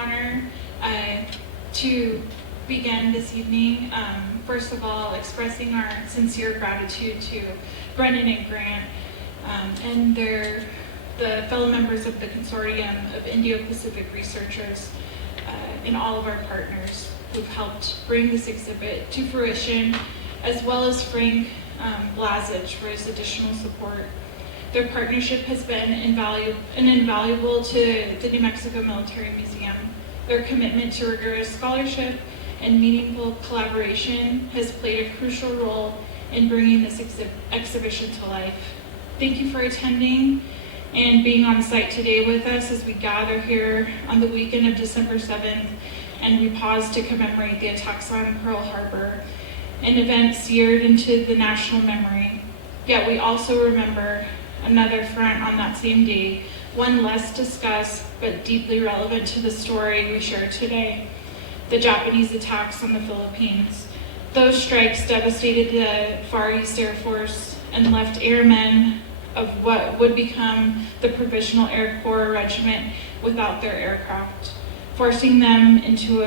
honor to begin this evening. First of all, expressing our sincere gratitude to Brendan and Grant and the fellow members of the Consortium of Indo-Pacific Researchers and all of our partners who've helped bring this exhibit to fruition, as well as Frank Blazich for his additional support. Their partnership has been invaluable to the New Mexico Military Museum. Their commitment to rigorous scholarship and meaningful collaboration has played a crucial role in bringing this exhibition to life. Thank you for attending and being on site today with us as we gather here on the weekend of December 7th and we pause to commemorate the attacks on Pearl Harbor, an event seared into the national memory. Yet we also remember another front on that same day, one less discussed but deeply relevant to the story we share today: the Japanese attacks on the Philippines. Those strikes devastated the Far East Air Force and left airmen of what would become the Provisional Air Corps Regiment without their aircraft, forcing them into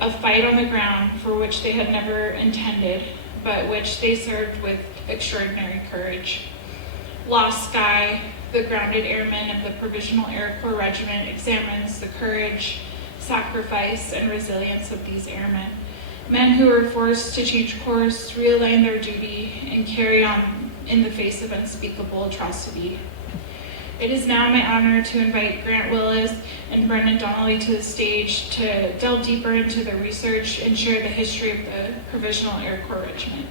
a fight on the ground for which they had never intended, but which they served with extraordinary courage. Lost Sky, the Grounded Airmen of the Provisional Air Corps Regiment, examines the courage, sacrifice, and resilience of these airmen. Men who were forced to change course, realign their duty, and carry on in the face of unspeakable atrocity. It is now my honor to invite Grant Willis and Brendan Donnelly to the stage to delve deeper into their research and share the history of the Provisional Air Corps Regiment.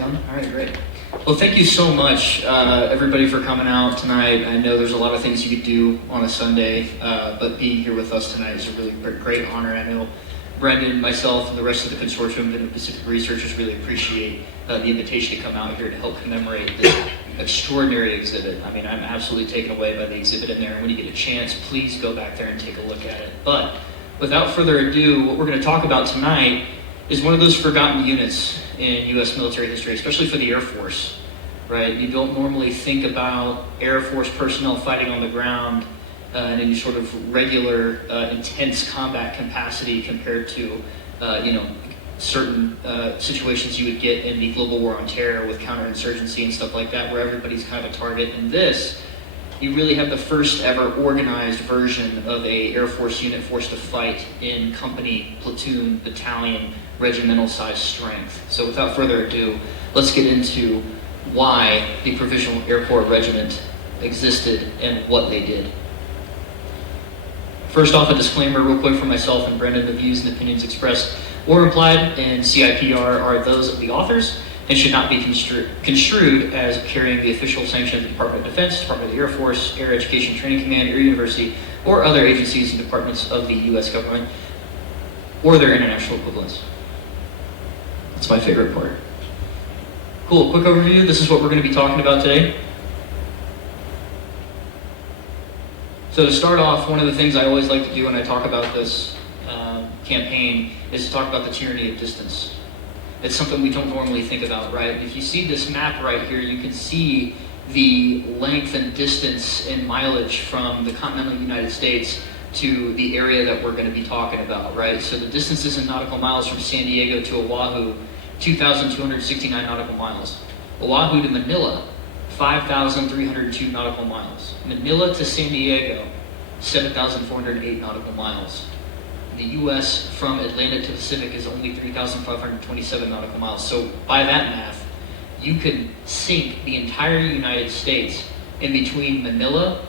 All right, great. Well, thank you so much, everybody, for coming out tonight. I know there's a lot of things you could do on a Sunday, but being here with us tonight is a really great honor. I know Brendan, myself, and the rest of the Consortium of Indo-Pacific Researchers really appreciate the invitation to come out here to help commemorate this extraordinary exhibit. I mean, I'm absolutely taken away by the exhibit in there, and when you get a chance, please go back there and take a look at it. But without further ado, what we're going to talk about tonight is one of those forgotten units in U.S. military history, especially for the Air Force, right? You don't normally think about Air Force personnel fighting on the ground in any sort of regular, intense combat capacity compared to, certain situations you would get in the global war on terror with counterinsurgency and stuff like that, where everybody's kind of a target. In this, you really have the first ever organized version of a Air Force unit forced to fight in company, platoon, battalion, regimental size strength. So without further ado, let's get into why the Provisional Air Corps Regiment existed and what they did. First off, a disclaimer real quick for myself and Brendan: the views and opinions expressed or implied in CIPR are those of the authors and should not be construed as carrying the official sanction of the Department of Defense, Department of the Air Force, Air Education Training Command, Air University, or other agencies and departments of the U.S. government or their international equivalents. That's my favorite part. Cool, quick overview. This is what we're going to be talking about today. So to start off, one of the things I always like to do when I talk about this campaign is to talk about the tyranny of distance. It's something we don't normally think about, right? If you see this map right here, you can see the length and distance and mileage from the continental United States to the area that we're going to be talking about, right? So the distances in nautical miles from San Diego to Oahu, 2,269 nautical miles. Oahu to Manila, 5,302 nautical miles. Manila to San Diego, 7,408 nautical miles. The U.S. from Atlantic to Pacific is only 3,527 nautical miles. So by that math, you could sink the entire United States in between Manila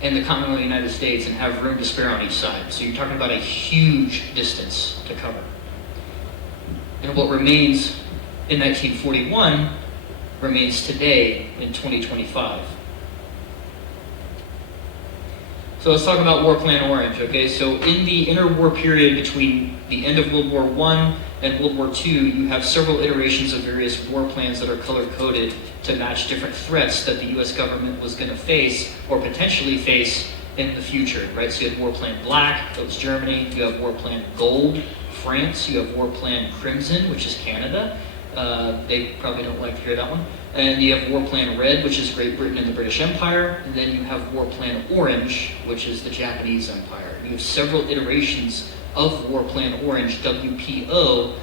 and the continental United States and have room to spare on each side. So you're talking about a huge distance to cover. And what remains in 1941 remains today in 2025. So let's talk about War Plan Orange, okay? So in the interwar period between the end of World War I and World War II, you have several iterations of various war plans that are color-coded to match different threats that the U.S. government was going to face or potentially face in the future, right? So you had War Plan Black, that was Germany. You have War Plan Gold France, you have War Plan Crimson, which is Canada. They probably don't like to hear that one. And you have War Plan Red, which is Great Britain and the British Empire. And then you have War Plan Orange, which is the Japanese Empire. You have several iterations of War Plan Orange, WPO.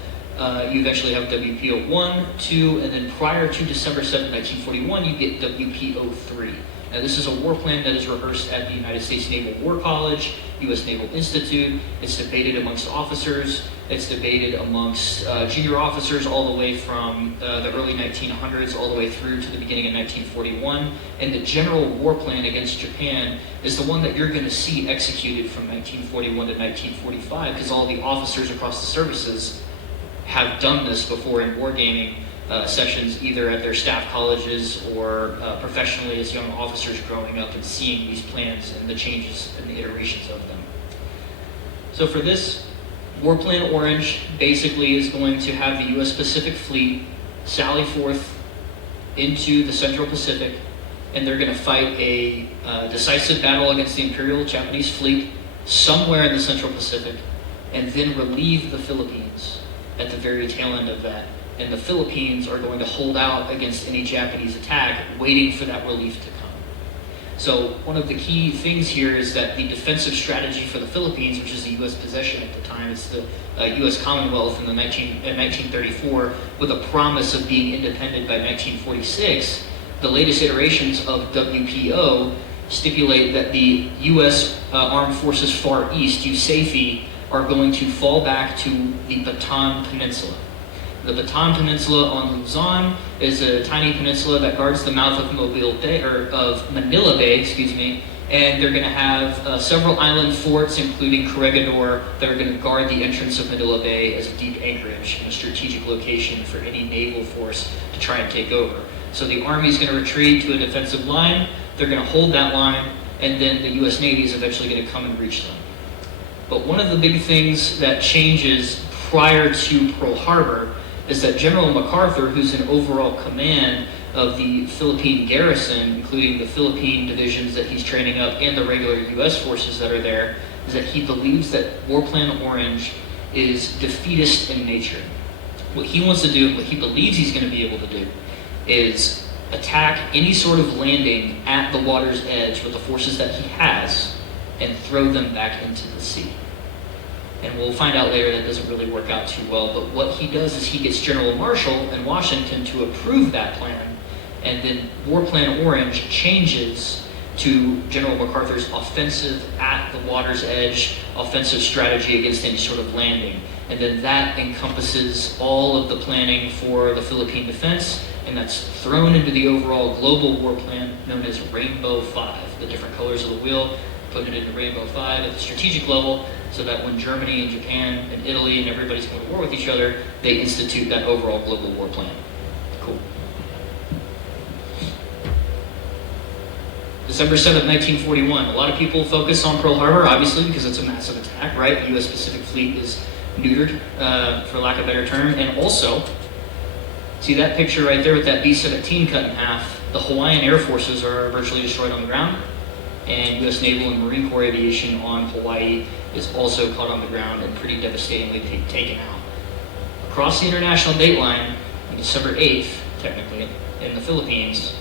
You eventually have WPO 1, 2, and then prior to December 7, 1941, you get WPO 3. Now, this is a war plan that is rehearsed at the United States Naval War College, U.S. Naval Institute. It's debated amongst officers. It's debated amongst junior officers all the way from the early 1900s all the way through to the beginning of 1941. And the general war plan against Japan is the one that you're going to see executed from 1941 to 1945, because all the officers across the services have done this before in wargaming sessions, either at their staff colleges or professionally as young officers growing up and seeing these plans and the changes and the iterations of them. So for this, War Plan Orange basically is going to have the U.S. Pacific Fleet sally forth into the Central Pacific, and they're going to fight a decisive battle against the Imperial Japanese Fleet somewhere in the Central Pacific, and then relieve the Philippines at the very tail end of that. And the Philippines are going to hold out against any Japanese attack, waiting for that relief to come. So one of the key things here is that the defensive strategy for the Philippines, which is a U.S. possession at the time, it's the U.S. Commonwealth in 1934, with a promise of being independent by 1946, the latest iterations of WPO stipulate that the U.S. Armed Forces Far East, USAFE, are going to fall back to the Bataan Peninsula. The Bataan Peninsula on Luzon is a tiny peninsula that guards the mouth of Manila Bay, and they're going to have several island forts, including Corregidor, that are going to guard the entrance of Manila Bay as a deep anchorage and a strategic location for any naval force to try and take over. So the Army is going to retreat to a defensive line, they're going to hold that line, and then the U.S. Navy is eventually going to come and reach them. But one of the big things that changes prior to Pearl Harbor is that General MacArthur, who's in overall command of the Philippine garrison, including the Philippine divisions that he's training up and the regular U.S. forces that are there, is that he believes that War Plan Orange is defeatist in nature. What he wants to do, what he believes he's going to be able to do, is attack any sort of landing at the water's edge with the forces that he has and throw them back into the sea. And we'll find out later that doesn't really work out too well, but what he does is he gets General Marshall in Washington to approve that plan, and then War Plan Orange changes to General MacArthur's offensive at the water's edge, offensive strategy against any sort of landing. And then that encompasses all of the planning for the Philippine defense, and that's thrown into the overall global war plan known as Rainbow 5, the different colors of the wheel, put it into Rainbow 5 at the strategic level, so that when Germany and Japan and Italy and everybody's going to war with each other, they institute that overall global war plan. Cool. December 7th, 1941. A lot of people focus on Pearl Harbor, obviously, because it's a massive attack, right? The U.S. Pacific Fleet is neutered, for lack of a better term. And also, see that picture right there with that B-17 cut in half? The Hawaiian Air Forces are virtually destroyed on the ground, and U.S. Naval and Marine Corps aviation on Hawaii is also caught on the ground and pretty devastatingly taken out. Across the international date line, on December 8th, technically, in the Philippines,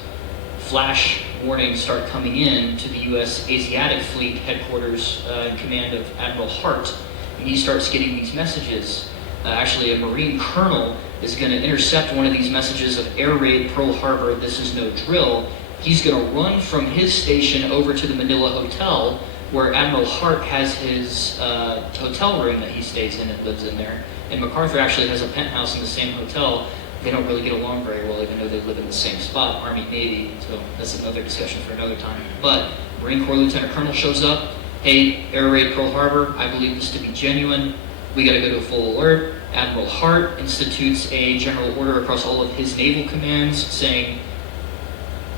flash warnings start coming in to the U.S. Asiatic Fleet headquarters in command of Admiral Hart, and he starts getting these messages. Actually, a Marine colonel is going to intercept one of these messages of air raid Pearl Harbor, this is no drill. He's going to run from his station over to the Manila Hotel, where Admiral Hart has his hotel room that he stays in and lives in there. And MacArthur actually has a penthouse in the same hotel. They don't really get along very well, even though they live in the same spot, Army, Navy, so that's another discussion for another time. But Marine Corps Lieutenant Colonel shows up, hey, air raid Pearl Harbor, I believe this to be genuine, we gotta go to a full alert. Admiral Hart institutes a general order across all of his naval commands saying,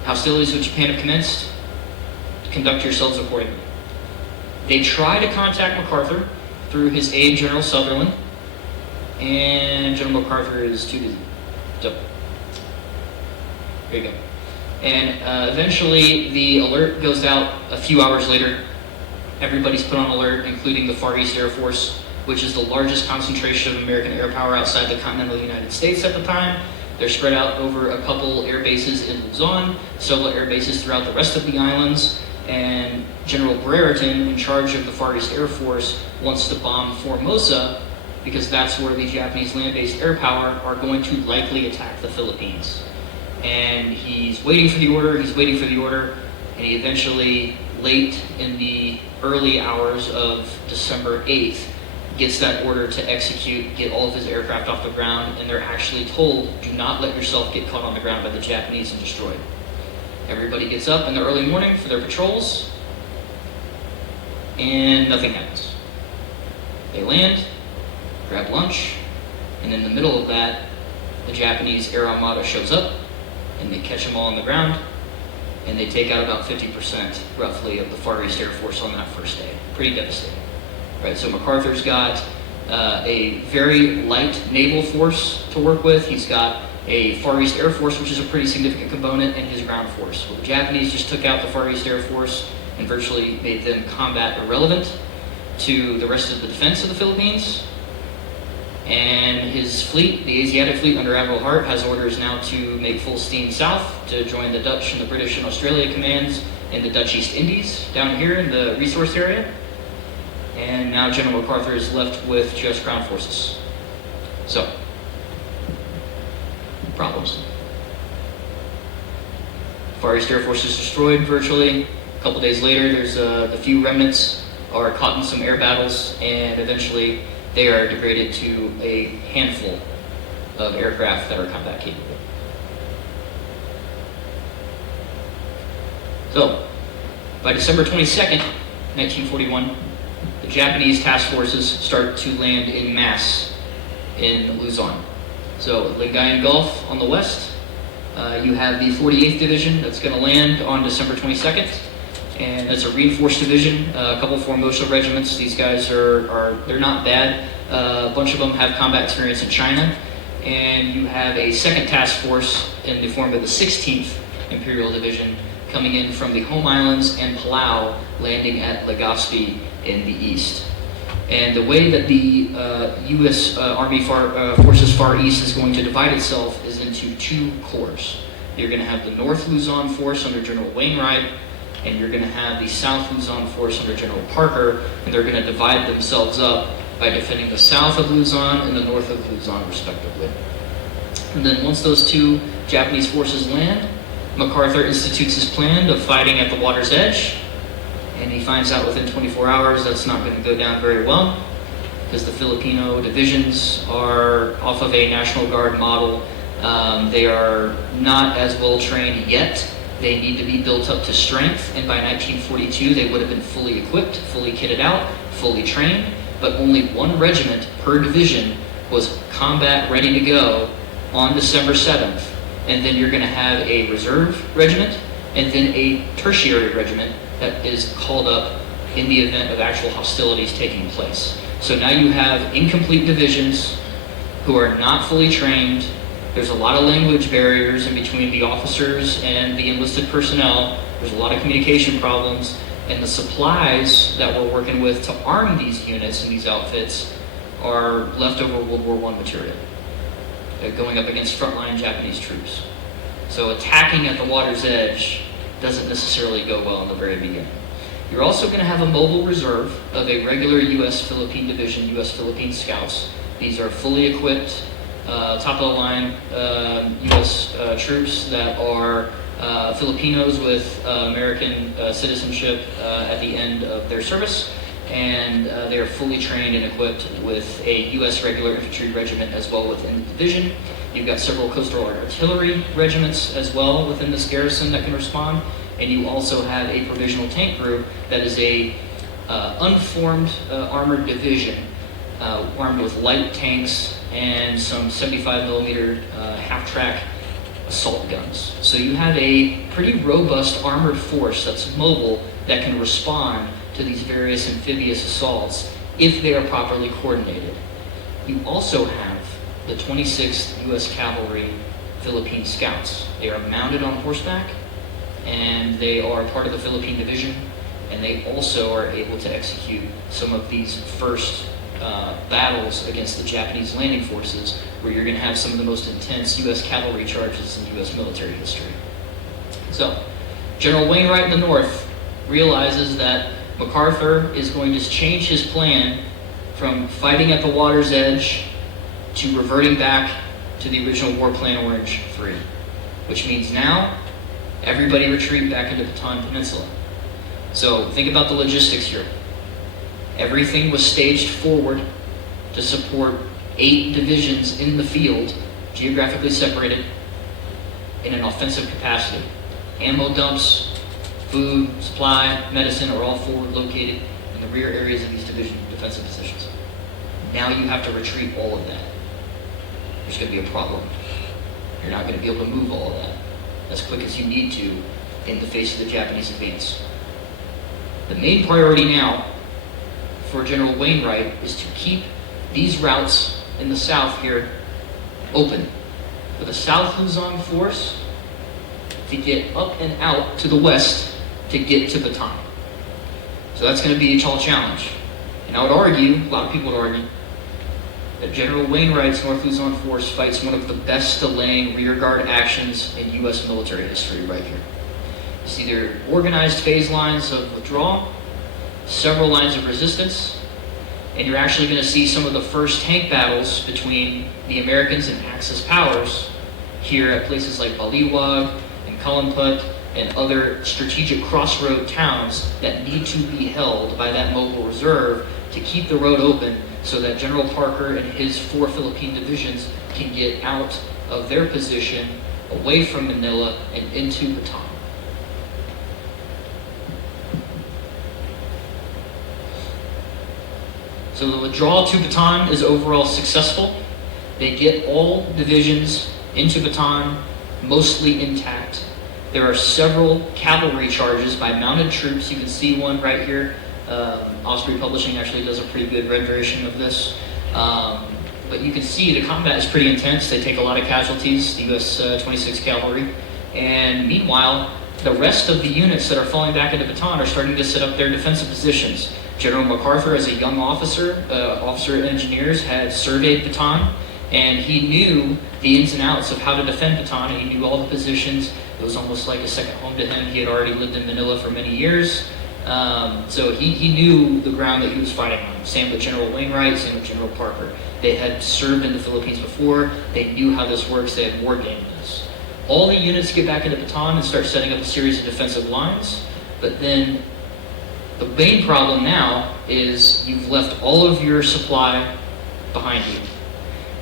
hostilities with Japan have commenced, conduct yourselves accordingly. They try to contact MacArthur through his aide, General Sutherland, and General MacArthur is too busy. So, there you go. And eventually the alert goes out a few hours later. Everybody's put on alert, including the Far East Air Force. which is the largest concentration of American air power outside the continental United States at the time. They're spread out over a couple air bases in Luzon, several air bases throughout the rest of the islands, and General Brereton, in charge of the Far East Air Force, wants to bomb Formosa because that's where the Japanese land-based air power are going to likely attack the Philippines. And he's waiting for the order, and he eventually, late in the early hours of December 8th, gets that order to execute, get all of his aircraft off the ground, and they're actually told, do not let yourself get caught on the ground by the Japanese and destroyed. Everybody gets up in the early morning for their patrols, and nothing happens. They land, grab lunch, and in the middle of that, the Japanese air armada shows up, and they catch them all on the ground, and they take out about 50% roughly of the Far East Air Force on that first day. Pretty devastating. Right, so MacArthur's got a very light naval force to work with. He's got a Far East Air Force, which is a pretty significant component, and his ground force. Well, the Japanese just took out the Far East Air Force and virtually made them combat irrelevant to the rest of the defense of the Philippines. And his fleet, the Asiatic fleet under Admiral Hart, has orders now to make full steam south to join the Dutch and the British and Australia commands in the Dutch East Indies down here in the resource area. And now General MacArthur is left with just ground forces. So, problems. Far East Air Force is destroyed virtually. A couple days later, there's the few remnants are caught in some air battles, and eventually they are degraded to a handful of aircraft that are combat capable. So, by December 22nd, 1941, the Japanese task forces start to land en masse in Luzon. So, Lingayen Gulf on the west, you have the 48th Division that's going to land on December 22nd, and that's a reinforced division, a couple Formosa regiments. These guys they're not bad. A bunch of them have combat experience in China, and you have a second task force in the form of the 16th Imperial Division coming in from the home islands and Palau, landing at Legazpi in the east. And the way that the U.S. Army Forces Far East is going to divide itself is into two corps. You're going to have the North Luzon Force under General Wainwright, and you're going to have the South Luzon Force under General Parker, and they're going to divide themselves up by defending the south of Luzon and the north of Luzon, respectively. And then once those two Japanese forces land, MacArthur institutes his plan of fighting at the water's edge, and he finds out within 24 hours that's not going to go down very well, because the Filipino divisions are off of a National Guard model. They are not as well trained yet. They need to be built up to strength, and by 1942 they would have been fully equipped, fully kitted out, fully trained, but only one regiment per division was combat ready to go on December 7th. And then you're going to have a reserve regiment and then a tertiary regiment that is called up in the event of actual hostilities taking place. So now you have incomplete divisions who are not fully trained. There's a lot of language barriers in between the officers and the enlisted personnel. There's a lot of communication problems, and the supplies that we're working with to arm these units and these outfits are leftover World War I material, going up against frontline Japanese troops. So attacking at the water's edge doesn't necessarily go well in the very beginning. You're also going to have a mobile reserve of a regular U.S. Philippine Division, U.S. Philippine Scouts. These are fully equipped, top-of-the-line U.S. Troops that are Filipinos with American citizenship at the end of their service, and they are fully trained and equipped with a U.S. regular infantry regiment as well within the division. You've got several coastal artillery regiments as well within this garrison that can respond, and you also have a provisional tank group that is a unformed armored division armed with light tanks and some 75 millimeter half-track assault guns. So you have a pretty robust armored force that's mobile that can respond to these various amphibious assaults if they are properly coordinated. You also have the 26th U.S. Cavalry Philippine Scouts. They are mounted on horseback, and they are part of the Philippine Division, and they also are able to execute some of these first battles against the Japanese landing forces, where you're going to have some of the most intense U.S. cavalry charges in U.S. military history. So, General Wainwright in the north realizes that MacArthur is going to change his plan from fighting at the water's edge to reverting back to the original War Plan Orange 3, which means now everybody retreat back into Bataan Peninsula. So think about the logistics here. Everything was staged forward to support 8 divisions in the field, geographically separated, in an offensive capacity. Ammo dumps, food, supply, medicine are all forward located in the rear areas of these division defensive positions. Now you have to retreat all of that. There's going to be a problem. You're not going to be able to move all of that as quick as you need to in the face of the Japanese advance. The main priority now for General Wainwright is to keep these routes in the south here open for the South Luzon force to get up and out to the west to get to Bataan. So that's going to be a tall challenge. And I would argue, a lot of people would argue, that General Wainwright's North Luzon force fights one of the best delaying rearguard actions in U.S. military history right here. You see their organized phase lines of withdrawal, several lines of resistance, and you're actually going to see some of the first tank battles between the Americans and Axis powers here at places like Baliwag and Kalamput and other strategic crossroad towns that need to be held by that mobile reserve to keep the road open so that General Parker and his 4 Philippine divisions can get out of their position away from Manila and into Bataan. So the withdrawal to Bataan is overall successful. They get all divisions into Bataan, mostly intact. There are several cavalry charges by mounted troops. You can see one right here. Osprey Publishing actually does a pretty good rendition of this. But you can see the combat is pretty intense. They take a lot of casualties, the US 26 Cavalry. And meanwhile, the rest of the units that are falling back into Bataan are starting to set up their defensive positions. General MacArthur, as a young officer, officer in engineers, had surveyed Bataan, and he knew the ins and outs of how to defend Bataan, and he knew all the positions. It was almost like a second home to him. He had already lived in Manila for many years. So he knew the ground that he was fighting on. Same with General Wainwright, same with General Parker. They had served in the Philippines before. They knew how this works. They had war gamed this. All the units get back into Bataan and start setting up a series of defensive lines. But then the main problem now is you've left all of your supply behind you.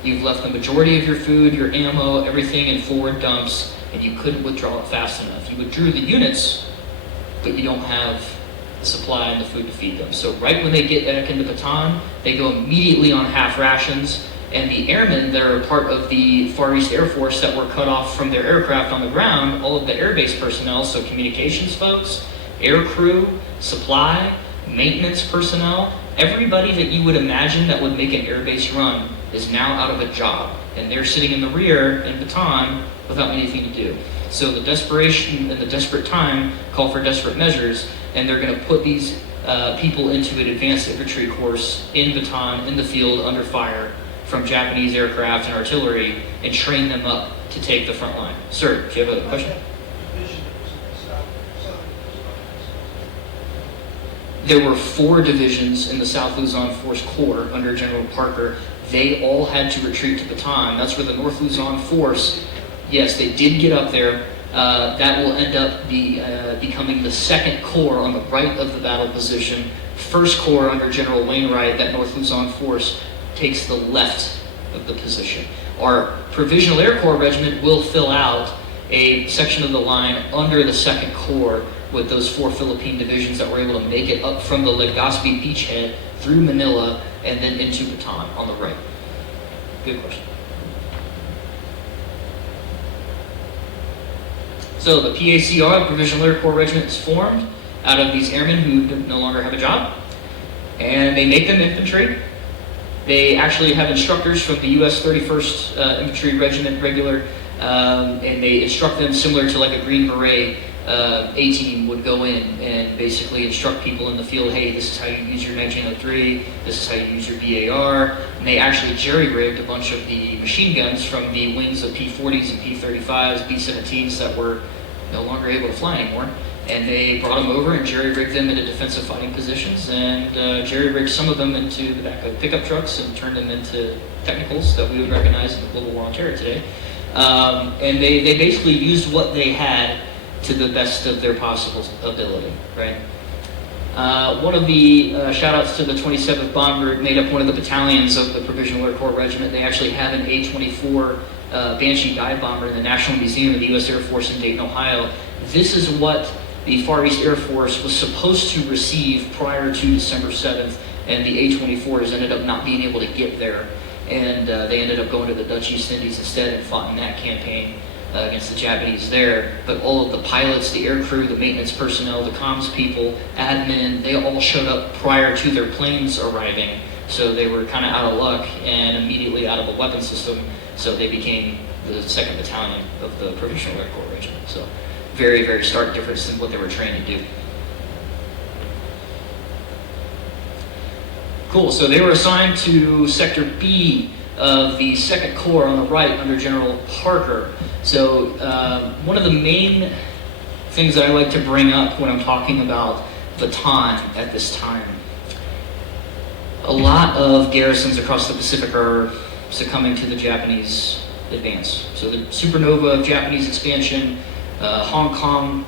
You've left the majority of your food, your ammo, everything in forward dumps, and you couldn't withdraw it fast enough. You withdrew the units, but you don't have the supply and the food to feed them. So right when they get back into Bataan, they go immediately on half rations, and the airmen that are part of the Far East Air Force that were cut off from their aircraft on the ground, all of the airbase personnel, so communications folks, air crew, supply, maintenance personnel, everybody that you would imagine that would make an airbase run is now out of a job. And they're sitting in the rear in Bataan without anything to do. So the desperation and the desperate time call for desperate measures, and they're going to put these people into an advanced infantry course in Bataan, in the field, under fire from Japanese aircraft and artillery, and train them up to take the front line. Sir, do you have a question? There were 4 divisions in the South Luzon Force Corps under General Parker. They all had to retreat to Bataan. That's where the North Luzon Force, yes, they did get up there. That will end up becoming the 2nd Corps on the right of the battle position. 1st Corps under General Wainwright, that North Luzon Force, takes the left of the position. Our Provisional Air Corps Regiment will fill out a section of the line under the 2nd Corps with those 4 Philippine divisions that were able to make it up from the Legazpi beachhead through Manila and then into Bataan on the right. Good question. So the PACR, Provisional Air Corps Regiment, is formed out of these airmen who no longer have a job, and they make them infantry. They actually have instructors from the U.S. 31st Infantry Regiment regular, and they instruct them similar to like a Green Beret A-team would go in and basically instruct people in the field, hey, this is how you use your 1903, this is how you use your BAR, and they actually jerry-rigged a bunch of the machine guns from the wings of P-40s and P-35s, B-17s that were no longer able to fly anymore, and they brought them over and jerry-rigged them into defensive fighting positions, and jerry-rigged some of them into the back of pickup trucks and turned them into technicals that we would recognize in the global war on terror today. And they basically used what they had to the best of their possible ability, right? One of the shout-outs to the 27th Bomb Group made up one of the battalions of the Provisional Air Corps Regiment. They actually have an A-24 Banshee dive bomber in the National Museum of the U.S. Air Force in Dayton, Ohio. This is what the Far East Air Force was supposed to receive prior to December 7th, and the A-24s ended up not being able to get there, and they ended up going to the Dutch East Indies instead and fought in that campaign against the Japanese there. But all of the pilots, the air crew, the maintenance personnel, the comms people, admin, they all showed up prior to their planes arriving, so they were kind of out of luck and immediately out of a weapon system, so they became the 2nd Battalion of the Provisional Air Corps Regiment. So very, very stark difference in what they were trained to do. Cool, so they were assigned to Sector B of the 2nd Corps on the right under General Parker. So one of the main things that I like to bring up when I'm talking about Bataan at this time, a lot of garrisons across the Pacific are succumbing to the Japanese advance. So the supernova of Japanese expansion, Hong Kong,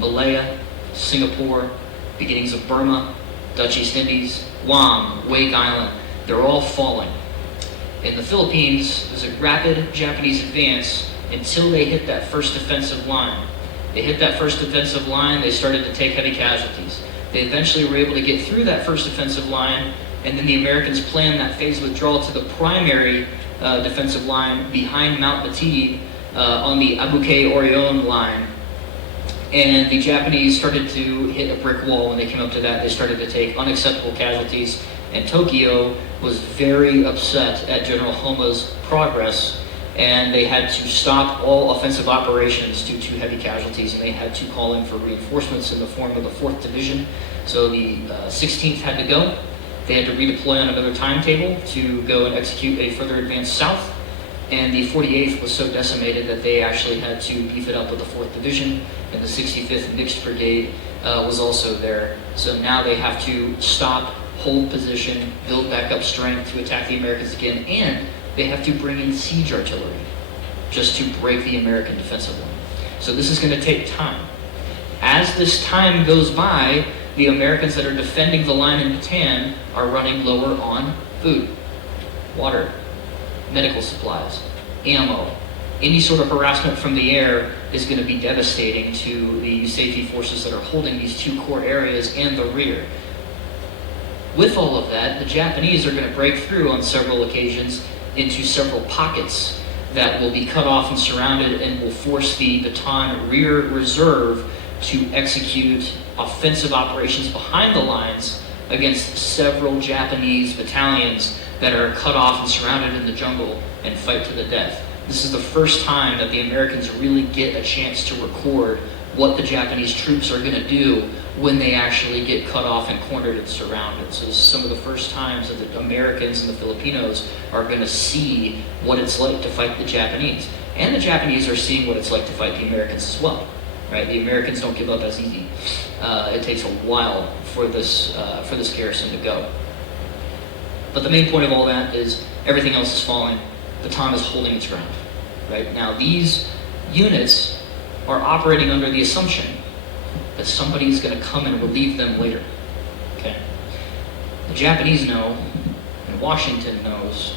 Malaya, Singapore, beginnings of Burma, Dutch East Indies, Guam, Wake Island, they're all falling. In the Philippines, there's a rapid Japanese advance until they hit that first defensive line. They hit that first defensive line, they started to take heavy casualties. They eventually were able to get through that first defensive line, and then the Americans planned that phase withdrawal to the primary defensive line behind Mount Bataan on the Abuke-Orion line. And the Japanese started to hit a brick wall. When they came up to that, they started to take unacceptable casualties, and Tokyo was very upset at General Homa's progress, and they had to stop all offensive operations due to heavy casualties, and they had to call in for reinforcements in the form of the 4th Division. So the 16th had to go. They had to redeploy on another timetable to go and execute a further advance south, and the 48th was so decimated that they actually had to beef it up with the 4th Division, and the 65th Mixed Brigade was also there. So now they have to stop, hold position, build back up strength to attack the Americans again, and they have to bring in siege artillery just to break the American defensive line. So this is going to take time. As this time goes by, the Americans that are defending the line in Bataan are running lower on food, water, medical supplies, ammo. Any sort of harassment from the air is going to be devastating to the safety forces that are holding these 2 core areas and the rear. With all of that, the Japanese are going to break through on several occasions into several pockets that will be cut off and surrounded, and will force the Bataan rear reserve to execute offensive operations behind the lines against several Japanese battalions that are cut off and surrounded in the jungle and fight to the death. This is the first time that the Americans really get a chance to record what the Japanese troops are going to do when they actually get cut off and cornered and surrounded. So this is some of the first times that the Americans and the Filipinos are going to see what it's like to fight the Japanese. And the Japanese are seeing what it's like to fight the Americans as well. Right? The Americans don't give up as easy. It takes a while for this garrison to go. But the main point of all that is everything else is falling. Bataan is holding its ground. Right? Now these units are operating under the assumption that somebody is going to come and relieve them later. Okay? The Japanese know, and Washington knows,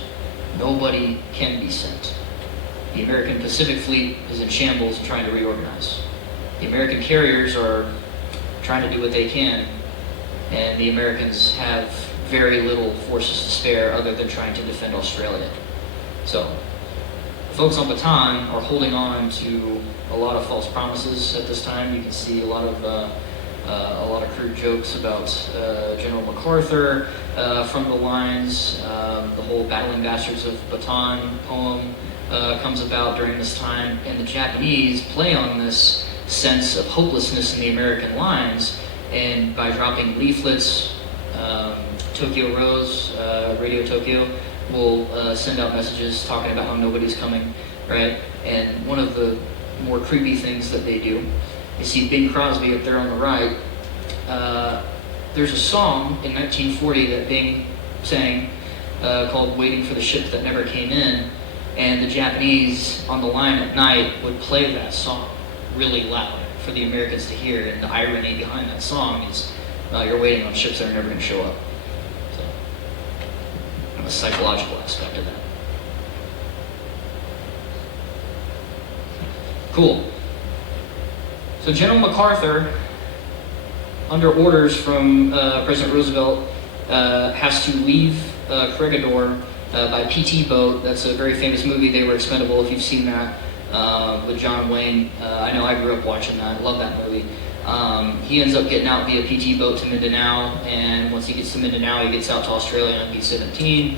nobody can be sent. The American Pacific Fleet is in shambles and trying to reorganize. The American carriers are trying to do what they can, and the Americans have very little forces to spare other than trying to defend Australia. So, the folks on Bataan are holding on to a lot of false promises at this time. You can see a lot of crude jokes about General MacArthur from the lines. The whole Battling Bastards of Bataan poem comes about during this time, and the Japanese play on this sense of hopelessness in the American lines, and by dropping leaflets, Tokyo Rose, Radio Tokyo, will send out messages talking about how nobody's coming, right? And one of the more creepy things that they do, you see Bing Crosby up there on the right. There's a song in 1940 that Bing sang called "Waiting for the Ship That Never Came In," and the Japanese on the line at night would play that song really loud for the Americans to hear, and the irony behind that song is you're waiting on ships that are never going to show up. So, a psychological aspect of that. Cool. So General MacArthur, under orders from President Roosevelt, has to leave Corregidor by PT boat. That's a very famous movie, They Were Expendable, if you've seen that, with John Wayne. I know I grew up watching that. I love that movie. He ends up getting out via PT boat to Mindanao, and once he gets to Mindanao, he gets out to Australia on B-17.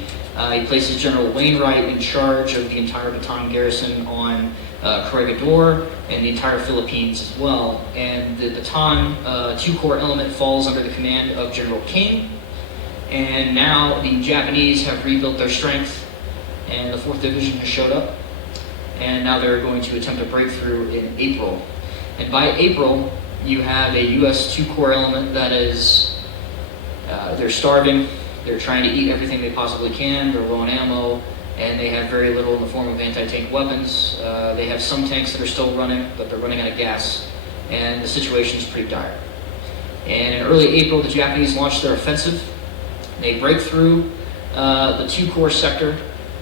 He places General Wainwright in charge of the entire Bataan garrison on Corregidor and the entire Philippines as well. And the Bataan 2-Corps element falls under the command of General King. And now the Japanese have rebuilt their strength, and the 4th Division has showed up. And now they're going to attempt a breakthrough in April. And by April, you have a U.S. 2-Corps element that is, they're starving, they're trying to eat everything they possibly can, they're low on ammo, and they have very little in the form of anti-tank weapons. They have some tanks that are still running, but they're running out of gas, and the situation is pretty dire. And in early April, the Japanese launched their offensive. They break through the 2-Corps sector.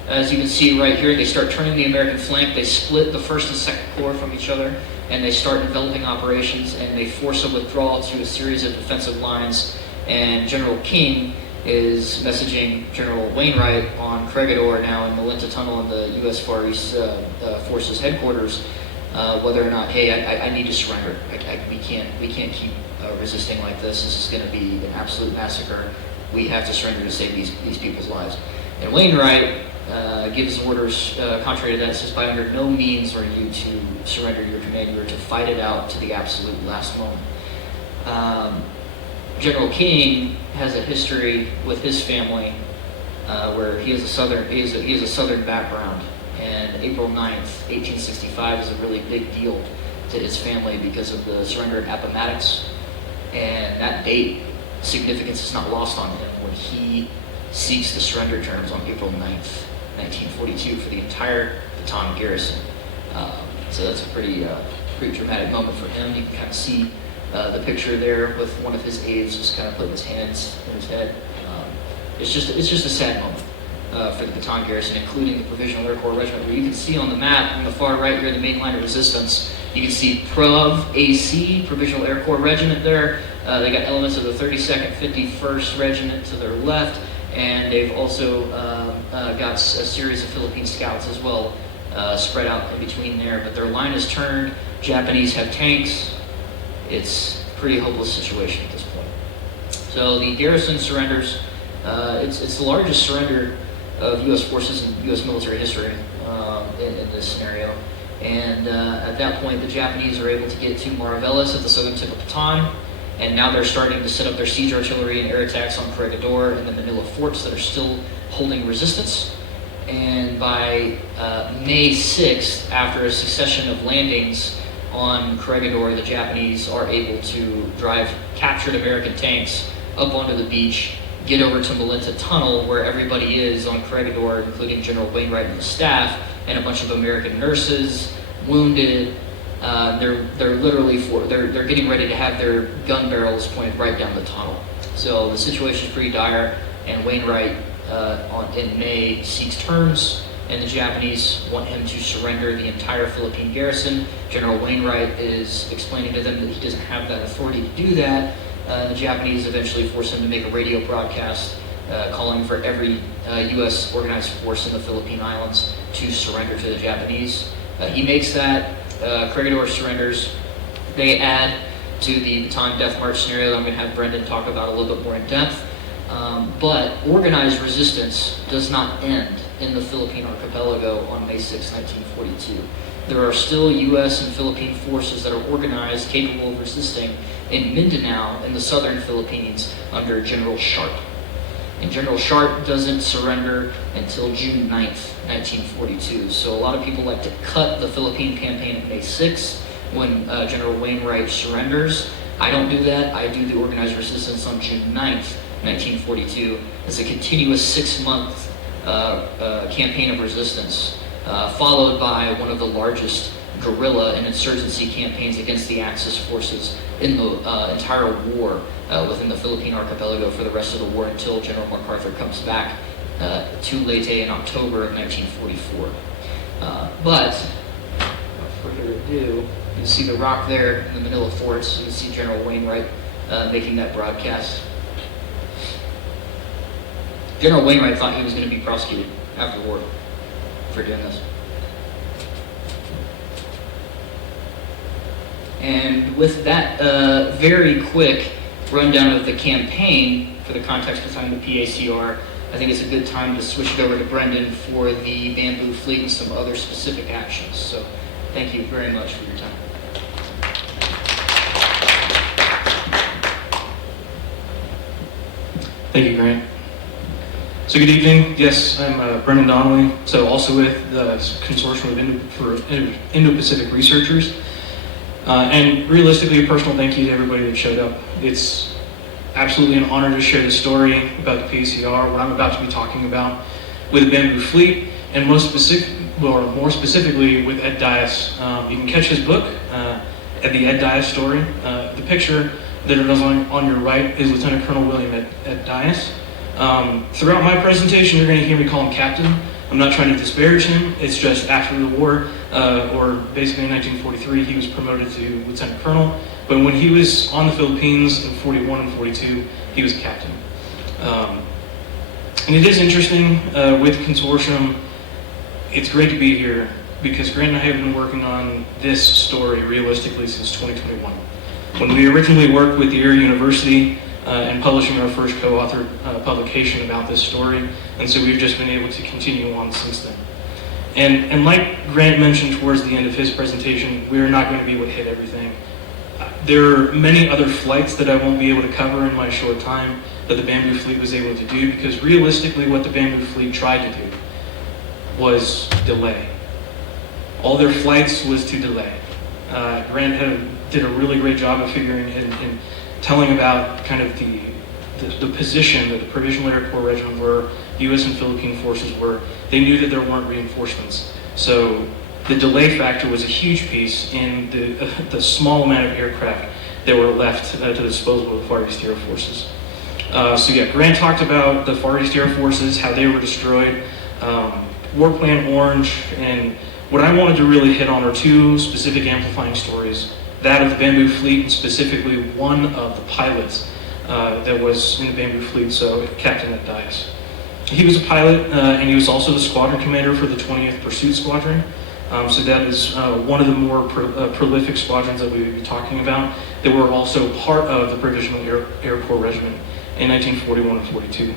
As you can see right here, they start turning the American flank. They split the 1st and 2nd Corps from each other, and they start developing operations, and they force a withdrawal to a series of defensive lines. And General King is messaging General Wainwright on Corregidor now in the Linta Tunnel in the U.S. Far East Forces headquarters, whether or not, hey, I need to surrender. We can't keep resisting like this. This is going to be an absolute massacre. We have to surrender to save these people's lives. And Wainwright gives orders contrary to that. Says, by under no means are you to surrender your command. You are to fight it out to the absolute last moment. General King has a history with his family where he has a southern background, and April 9th, 1865 is a really big deal to his family because of the surrender at Appomattox, and that date significance is not lost on him when he seeks the surrender terms on April 9th, 1942 for the entire Bataan garrison. So that's a pretty dramatic moment for him. You can kind of see the picture there with one of his aides just kind of putting his hands in his head. It's just a sad moment for the Bataan garrison, including the Provisional Air Corps Regiment, where you can see on the map on the far right here the main line of resistance. You can see Prov AC, Provisional Air Corps Regiment there. They got elements of the 32nd, 51st Regiment to their left, and they've also got a series of Philippine scouts as well spread out in between there. But their line is turned. Japanese have tanks. It's a pretty hopeless situation at this point. So the garrison surrenders. It's the largest surrender of U.S. forces in U.S. military history in this scenario. And at that point, the Japanese are able to get to Mariveles at the southern tip of Bataan, and now they're starting to set up their siege artillery and air attacks on Corregidor and the Manila forts that are still holding resistance. And by May 6th, after a succession of landings on Corregidor, the Japanese are able to drive captured American tanks up onto the beach, get over to Malinta Tunnel, where everybody is on Corregidor, including General Wainwright and his staff, and a bunch of American nurses, wounded. They're literally they're getting ready to have their gun barrels pointed right down the tunnel. So the situation is pretty dire, and Wainwright in May seeks terms, and the Japanese want him to surrender the entire Philippine garrison. General Wainwright is explaining to them that he doesn't have that authority to do that. The Japanese eventually force him to make a radio broadcast calling for every U.S. organized force in the Philippine Islands to surrender to the Japanese. He makes that. Corregidor surrenders. They add to the Bataan Death March scenario that I'm going to have Brendan talk about a little bit more in depth. But organized resistance does not end in the Philippine archipelago on May 6, 1942. There are still U.S. and Philippine forces that are organized, capable of resisting in Mindanao in the southern Philippines under General Sharp. And General Sharp doesn't surrender until June 9th, 1942. So a lot of people like to cut the Philippine campaign at May 6th when General Wainwright surrenders. I don't do that. I do the organized resistance on June 9th, 1942. It's a continuous 6-month campaign of resistance, followed by one of the largest guerrilla and insurgency campaigns against the Axis forces in the entire war within the Philippine archipelago for the rest of the war until General MacArthur comes back to Leyte in October of 1944. But, without further ado, you can see the rock there in the Manila forts. You can see General Wainwright making that broadcast. General Wainwright thought he was going to be prosecuted after the war for doing this. And with that very quick rundown of the campaign for the context behind the PACR, I think it's a good time to switch it over to Brendan for the Bamboo Fleet and some other specific actions. So thank you very much for your time. Thank you, Grant. So good evening. Yes, I'm Brendan Donnelly, so also with the Consortium of Indo-Pacific Researchers. And realistically, a personal thank you to everybody that showed up. It's absolutely an honor to share the story about the PACR, what I'm about to be talking about with the Bamboo Fleet, and more specifically with Ed Dias. You can catch his book at the Ed Dias story. The picture that is on your right is Lieutenant Colonel William Ed Dias. Throughout my presentation, you're going to hear me call him Captain. I'm not trying to disparage him. It's just after the war, or basically in 1943, he was promoted to Lieutenant Colonel. But when he was on the Philippines in 41 and 42, he was Captain. And it is interesting with Consortium. It's great to be here because Grant and I have been working on this story realistically since 2021. When we originally worked with the Air University and publishing our first co-authored publication about this story, and so we've just been able to continue on since then. And like Grant mentioned towards the end of his presentation, we're not going to be what hit everything. There are many other flights that I won't be able to cover in my short time that the Bamboo Fleet was able to do, because realistically what the Bamboo Fleet tried to do was delay. All their flights was to delay. Grant did a really great job of figuring and telling about kind of the position that the Provisional Air Corps Regiment were, U.S. and Philippine forces were. They knew that there weren't reinforcements. So the delay factor was a huge piece in the small amount of aircraft that were left to the disposal of the Far East Air Forces. So yeah, Grant talked about the Far East Air Forces, how they were destroyed, War Plan Orange, and what I wanted to really hit on are two specific amplifying stories. That of the Bamboo Fleet, and specifically one of the pilots that was in the Bamboo Fleet, so Captain Ed Dias. He was a pilot, and he was also the squadron commander for the 20th Pursuit Squadron. So that is one of the more prolific squadrons that we would be talking about, that were also part of the Provisional Air Corps Regiment in 1941 and 42.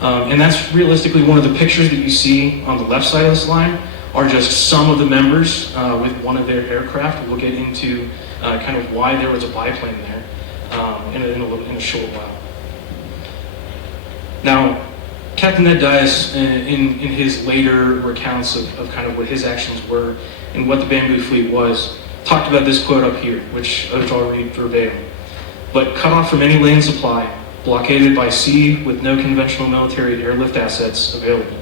And that's realistically one of the pictures that you see on the left side of the slide are just some of the members with one of their aircraft. We'll get into kind of why there was a biplane there in a short while. Now, Captain Ed Dias, in his later recounts of kind of what his actions were and what the Bamboo Fleet was, talked about this quote up here, which I'll read verbatim. "But cut off from any land supply, blockaded by sea with no conventional military airlift assets available,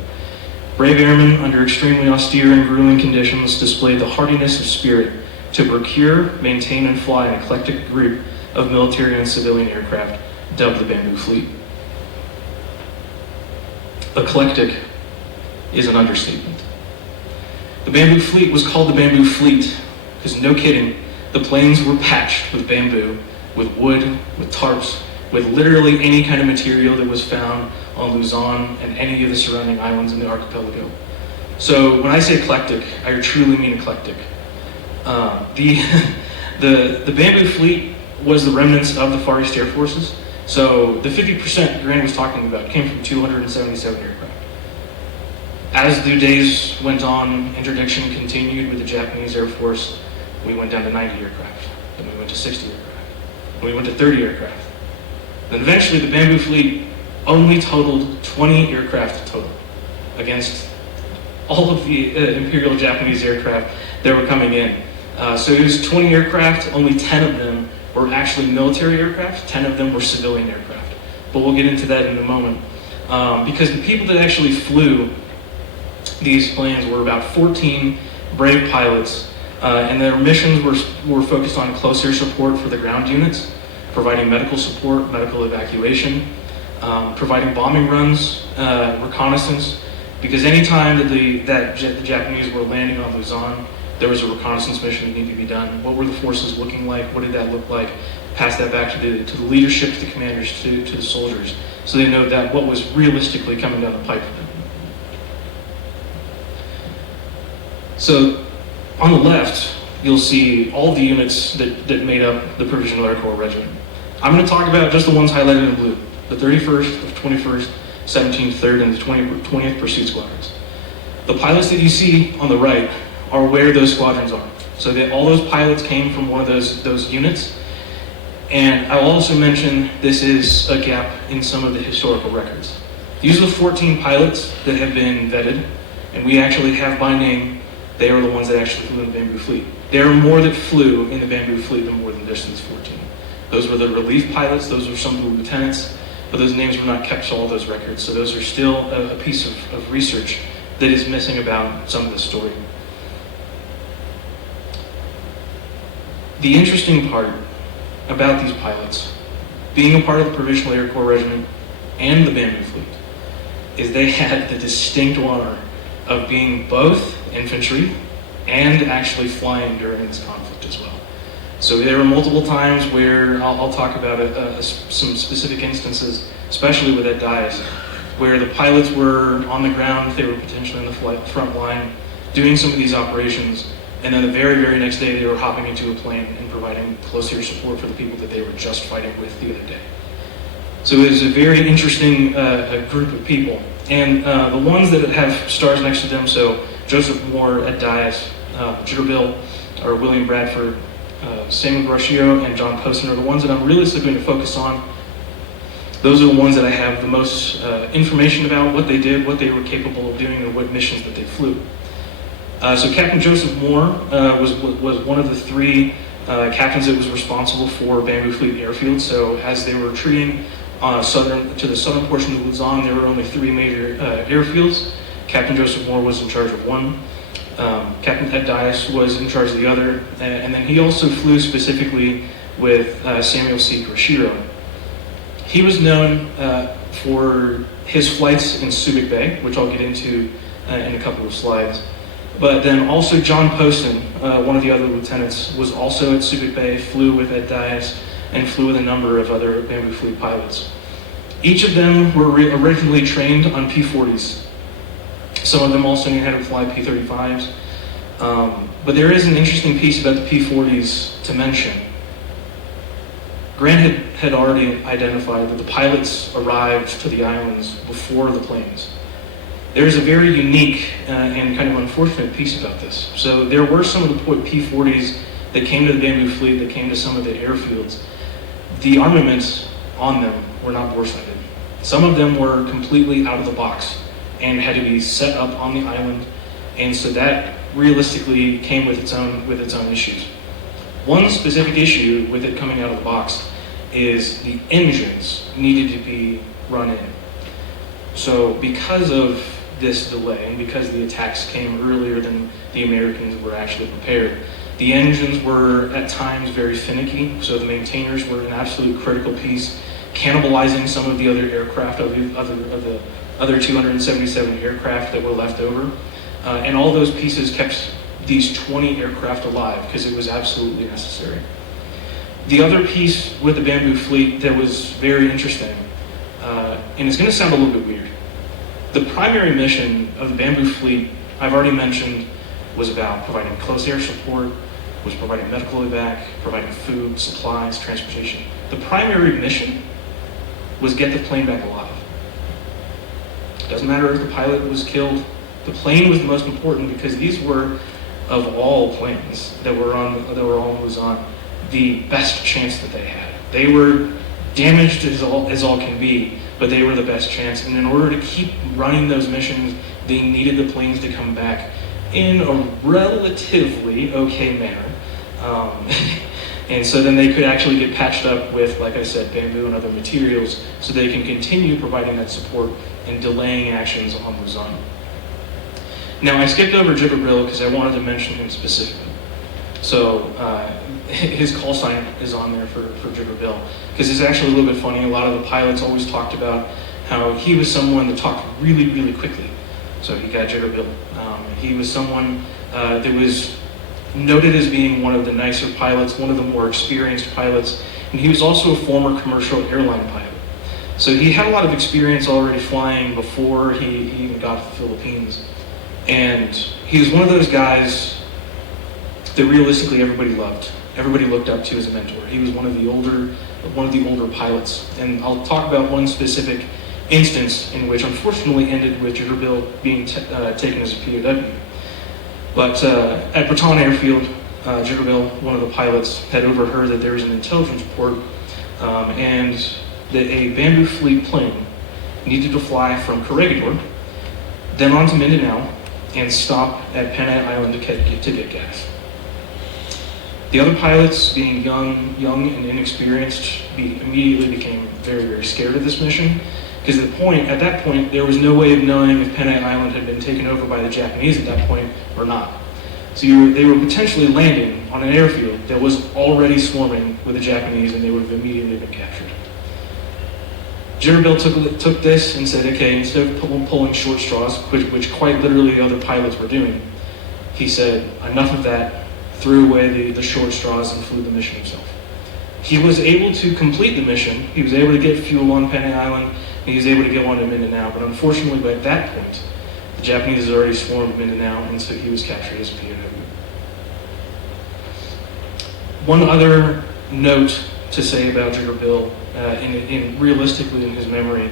brave airmen under extremely austere and grueling conditions displayed the hardiness of spirit to procure, maintain, and fly an eclectic group of military and civilian aircraft dubbed the Bamboo Fleet." Eclectic is an understatement. The Bamboo Fleet was called the Bamboo Fleet because, no kidding, the planes were patched with bamboo, with wood, with tarps, with literally any kind of material that was found on Luzon and any of the surrounding islands in the archipelago. So when I say eclectic, I truly mean eclectic. The Bamboo Fleet was the remnants of the Far East Air Forces. So the 50% Grant was talking about came from 277 aircraft. As the days went on, interdiction continued with the Japanese Air Force. We went down to 90 aircraft, then we went to 60 aircraft, then we went to 30 aircraft. Then eventually the Bamboo Fleet only totaled 20 aircraft total against all of the Imperial Japanese aircraft that were coming in. So it was 20 aircraft, only 10 of them were actually military aircraft, 10 of them were civilian aircraft. But we'll get into that in a moment. Because the people that actually flew these planes were about 14 brave pilots, and their missions were focused on close air support for the ground units, providing medical support, medical evacuation, providing bombing runs, reconnaissance, because anytime that the Japanese were landing on Luzon, there was a reconnaissance mission that needed to be done. What were the forces looking like? What did that look like? Pass that back to the leadership, to the commanders, to the soldiers, so they know that what was realistically coming down the pipe for them. So on the left, you'll see all the units that made up the Provisional Air Corps Regiment. I'm going to talk about just the ones highlighted in blue: the 31st, the 21st, 17th, 3rd, and the 20th Pursuit Squadrons. The pilots that you see on the right are where those squadrons are. So all those pilots came from one of those units. And I'll also mention this is a gap in some of the historical records. These are the 14 pilots that have been vetted, and we actually have by name. They are the ones that actually flew in the Bamboo Fleet. There are more that flew in the Bamboo Fleet than more than just these 14. Those were the relief pilots, those were some of the lieutenants, but those names were not kept to all those records. So those are still a piece of research that is missing about some of the story. The interesting part about these pilots, being a part of the Provisional Air Corps Regiment and the Bamboo Fleet, is they had the distinct honor of being both infantry and actually flying during this conflict as well. So there were multiple times where, I'll talk about some specific instances, especially with that dies, where the pilots were on the ground, they were potentially in the front line, doing some of these operations, and then the very, very next day they were hopping into a plane and providing close air support for the people that they were just fighting with the other day. So it was a very interesting group of people. And the ones that have stars next to them, so Joseph Moore at Dias, Jitterbill, or William Bradford, Samuel Garcia, and John Poston are the ones that I'm really going to focus on. Those are the ones that I have the most information about, what they did, what they were capable of doing, and what missions that they flew. So Captain Joseph Moore was one of the three captains that was responsible for Bamboo Fleet airfield. So as they were retreating to the southern portion of Luzon, there were only three major airfields. Captain Joseph Moore was in charge of one. Captain Ed Dias was in charge of the other. And then he also flew specifically with Samuel C. Grashiro. He was known for his flights in Subic Bay, which I'll get into in a couple of slides. But then also John Poston, one of the other lieutenants, was also at Subic Bay, flew with Ed Dias, and flew with a number of other Bamboo Fleet pilots. Each of them were originally trained on P-40s. Some of them also knew how to fly P-35s. But there is an interesting piece about the P-40s to mention. Grant had already identified that the pilots arrived to the islands before the planes. There's a very unique and kind of unfortunate piece about this. So there were some of the P-40s that came to the Bamboo Fleet, that came to some of the airfields. The armaments on them were not bore-sighted. Some of them were completely out of the box and had to be set up on the island, and so that realistically came with its own issues. One specific issue with it coming out of the box is the engines needed to be run in. So because of this delay, and because the attacks came earlier than the Americans were actually prepared, the engines were at times very finicky, so the maintainers were an absolute critical piece, cannibalizing some of the other aircraft of the other 277 aircraft that were left over. And all those pieces kept these 20 aircraft alive because it was absolutely necessary. The other piece with the Bamboo Fleet that was very interesting, and it's going to sound a little bit weird. The primary mission of the Bamboo Fleet, I've already mentioned, was about providing close air support, was providing medical evac, providing food, supplies, transportation. The primary mission was get the plane back alive. Doesn't matter if the pilot was killed, The plane was the most important because these were, of all planes that were on Luzon, the best chance that they had. They were damaged as all can be, but they were the best chance. And in order to keep running those missions, they needed the planes to come back in a relatively okay manner. And so then they could actually get patched up with, like I said, bamboo and other materials so they can continue providing that support and delaying actions on Luzon. Now, I skipped over Jibberbill because I wanted to mention him specifically. So his call sign is on there for Jibberbill because it's actually a little bit funny. A lot of the pilots always talked about how he was someone that talked really, really quickly. So he got Jibberbill. He was someone that was noted as being one of the nicer pilots, one of the more experienced pilots, and he was also a former commercial airline pilot. So he had a lot of experience already flying before he even got to the Philippines. And he was one of those guys that realistically everybody loved. Everybody looked up to as a mentor. He was one of the older pilots. And I'll talk about one specific instance in which unfortunately ended with Jibberbill being taken as a POW. But at Bataan Airfield, Jibberbill, one of the pilots, had overheard that there was an intelligence report and that a Bamboo Fleet plane needed to fly from Corregidor, then on to Mindanao, and stop at Panay Island to get gas. The other pilots, being young and inexperienced, immediately became very, very scared of this mission, because at that point, there was no way of knowing if Panay Island had been taken over by the Japanese at that point or not. So they were potentially landing on an airfield that was already swarming with the Japanese, and they would have immediately been captured. Jibberbill took this and said, okay, instead of pulling short straws, which quite literally other pilots were doing, he said, enough of that, threw away the short straws and flew the mission himself. He was able to complete the mission. He was able to get fuel on Panay Island, and he was able to get on to Mindanao. But unfortunately, by that point, the Japanese had already swarmed Mindanao, and so he was captured as a POW. One other note to say about Jibberbill, realistically in his memory,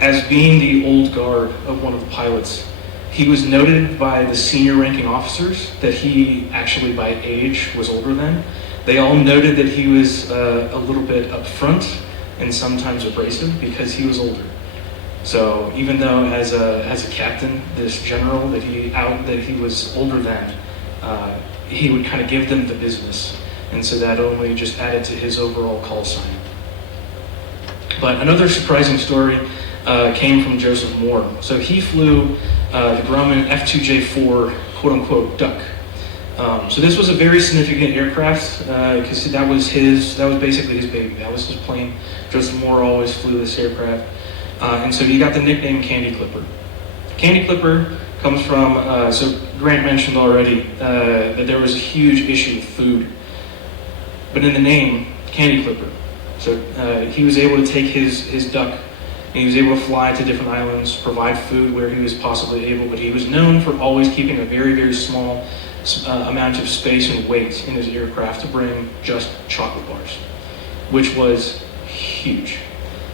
as being the old guard of one of the pilots, he was noted by the senior ranking officers that he actually by age was older than. They all noted that he was a little bit upfront and sometimes abrasive because he was older. So even though as a captain, this general that he was older than, he would kind of give them the business. And so that only just added to his overall call sign. But another surprising story came from Joseph Moore. So he flew the Grumman F2J4 quote-unquote duck. So this was a very significant aircraft because that was basically his baby. That was his plane. Joseph Moore always flew this aircraft. And so he got the nickname Candy Clipper. Candy Clipper comes from, so Grant mentioned already that there was a huge issue with food. But in the name, Candy Clipper. So he was able to take his duck and he was able to fly to different islands, provide food where he was possibly able, but he was known for always keeping a very, very small amount of space and weight in his aircraft to bring just chocolate bars, which was huge.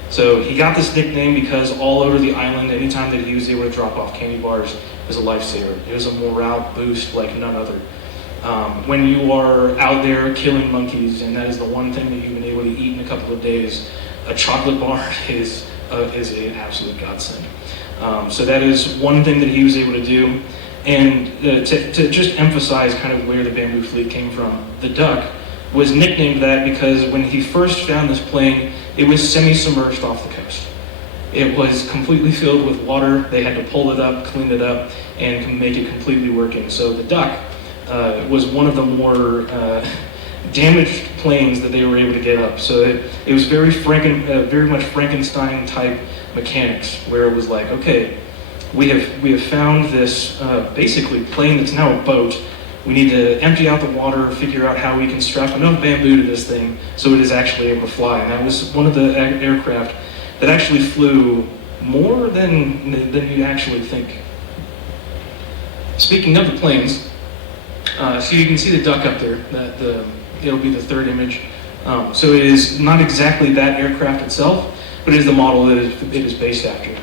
So he got this nickname because all over the island, anytime that he was able to drop off candy bars, it was a lifesaver. It was a morale boost like none other. When you are out there killing monkeys, and that is the one thing that you've been able to eat in a couple of days, a chocolate bar is an absolute godsend. So that is one thing that he was able to do. And to just emphasize kind of where the Bamboo Fleet came from, the duck was nicknamed that because when he first found this plane, it was semi-submerged off the coast. It was completely filled with water. They had to pull it up, clean it up, and make it completely working. So the duck was one of the more damaged planes that they were able to get up. So it was very much Frankenstein type mechanics, where it was like, okay, we have found this basically plane that's now a boat. We need to empty out the water, figure out how we can strap enough bamboo to this thing so it is actually able to fly. And that was one of the aircraft that actually flew more than you'd actually think. Speaking of the planes, so you can see the duck up there. It'll be the third image. So it is not exactly that aircraft itself, but it is the model that it is based after.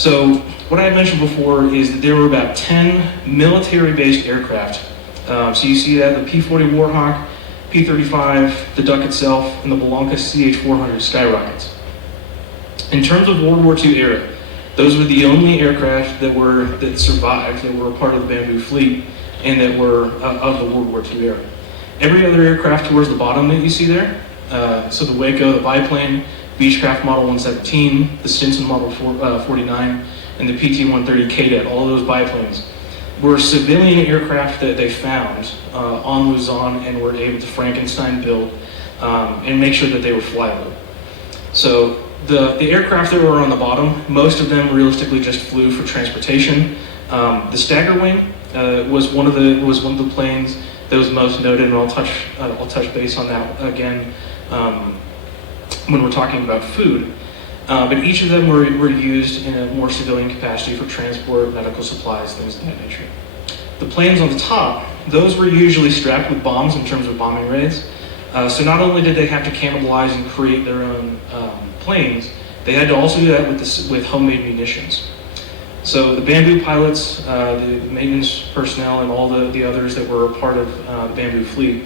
So what I had mentioned before is that there were about 10 military-based aircraft. So you see that the P-40 Warhawk, P-35, the Duck itself, and the Belanca CH-400 skyrockets. In terms of World War II era, those were the only aircraft that survived, that were a part of the Bamboo fleet, and that were of the World War II era. Every other aircraft towards the bottom that you see there, so the Waco, the biplane, Beechcraft Model 117, the Stinson Model 49, and the PT-130 Cadet, all of those biplanes, were civilian aircraft that they found on Luzon and were able to Frankenstein build and make sure that they were flyable. So the aircraft that were on the bottom, most of them realistically just flew for transportation. The Stagger Wing was one of the planes that was most noted, and I'll touch base on that again when we're talking about food. But each of them were used in a more civilian capacity for transport, medical supplies, things of that nature. The planes on the top, those were usually strapped with bombs in terms of bombing raids. So not only did they have to cannibalize and create their own planes, they had to also do that with homemade munitions. So the Bamboo pilots, the maintenance personnel, and all the others that were a part of the Bamboo fleet,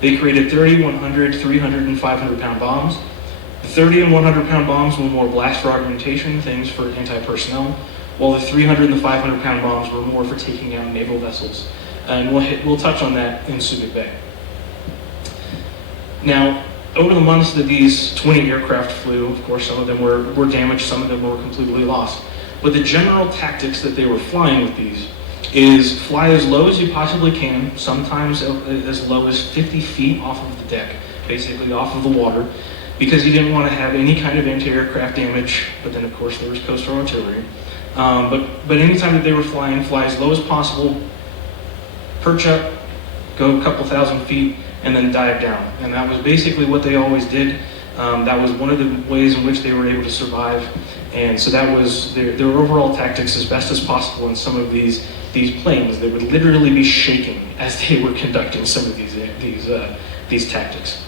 they created 30, 100, 300, and 500-pound bombs. The 30 and 100-pound bombs were more blast for augmentation, things for anti-personnel, while the 300 and the 500-pound bombs were more for taking out naval vessels. And we'll touch on that in Subic Bay. Now, over the months that these 20 aircraft flew, of course, some of them were damaged, some of them were completely lost. But the general tactics that they were flying with these is fly as low as you possibly can, sometimes as low as 50 feet off of the deck, basically off of the water, because you didn't want to have any kind of anti-aircraft damage, but then of course there was coastal artillery. But anytime that they were flying, fly as low as possible, perch up, go a couple thousand feet, and then dive down. And that was basically what they always did. That was one of the ways in which they were able to survive. And so that was their overall tactics as best as possible in some of these planes that would literally be shaking as they were conducting some of these tactics.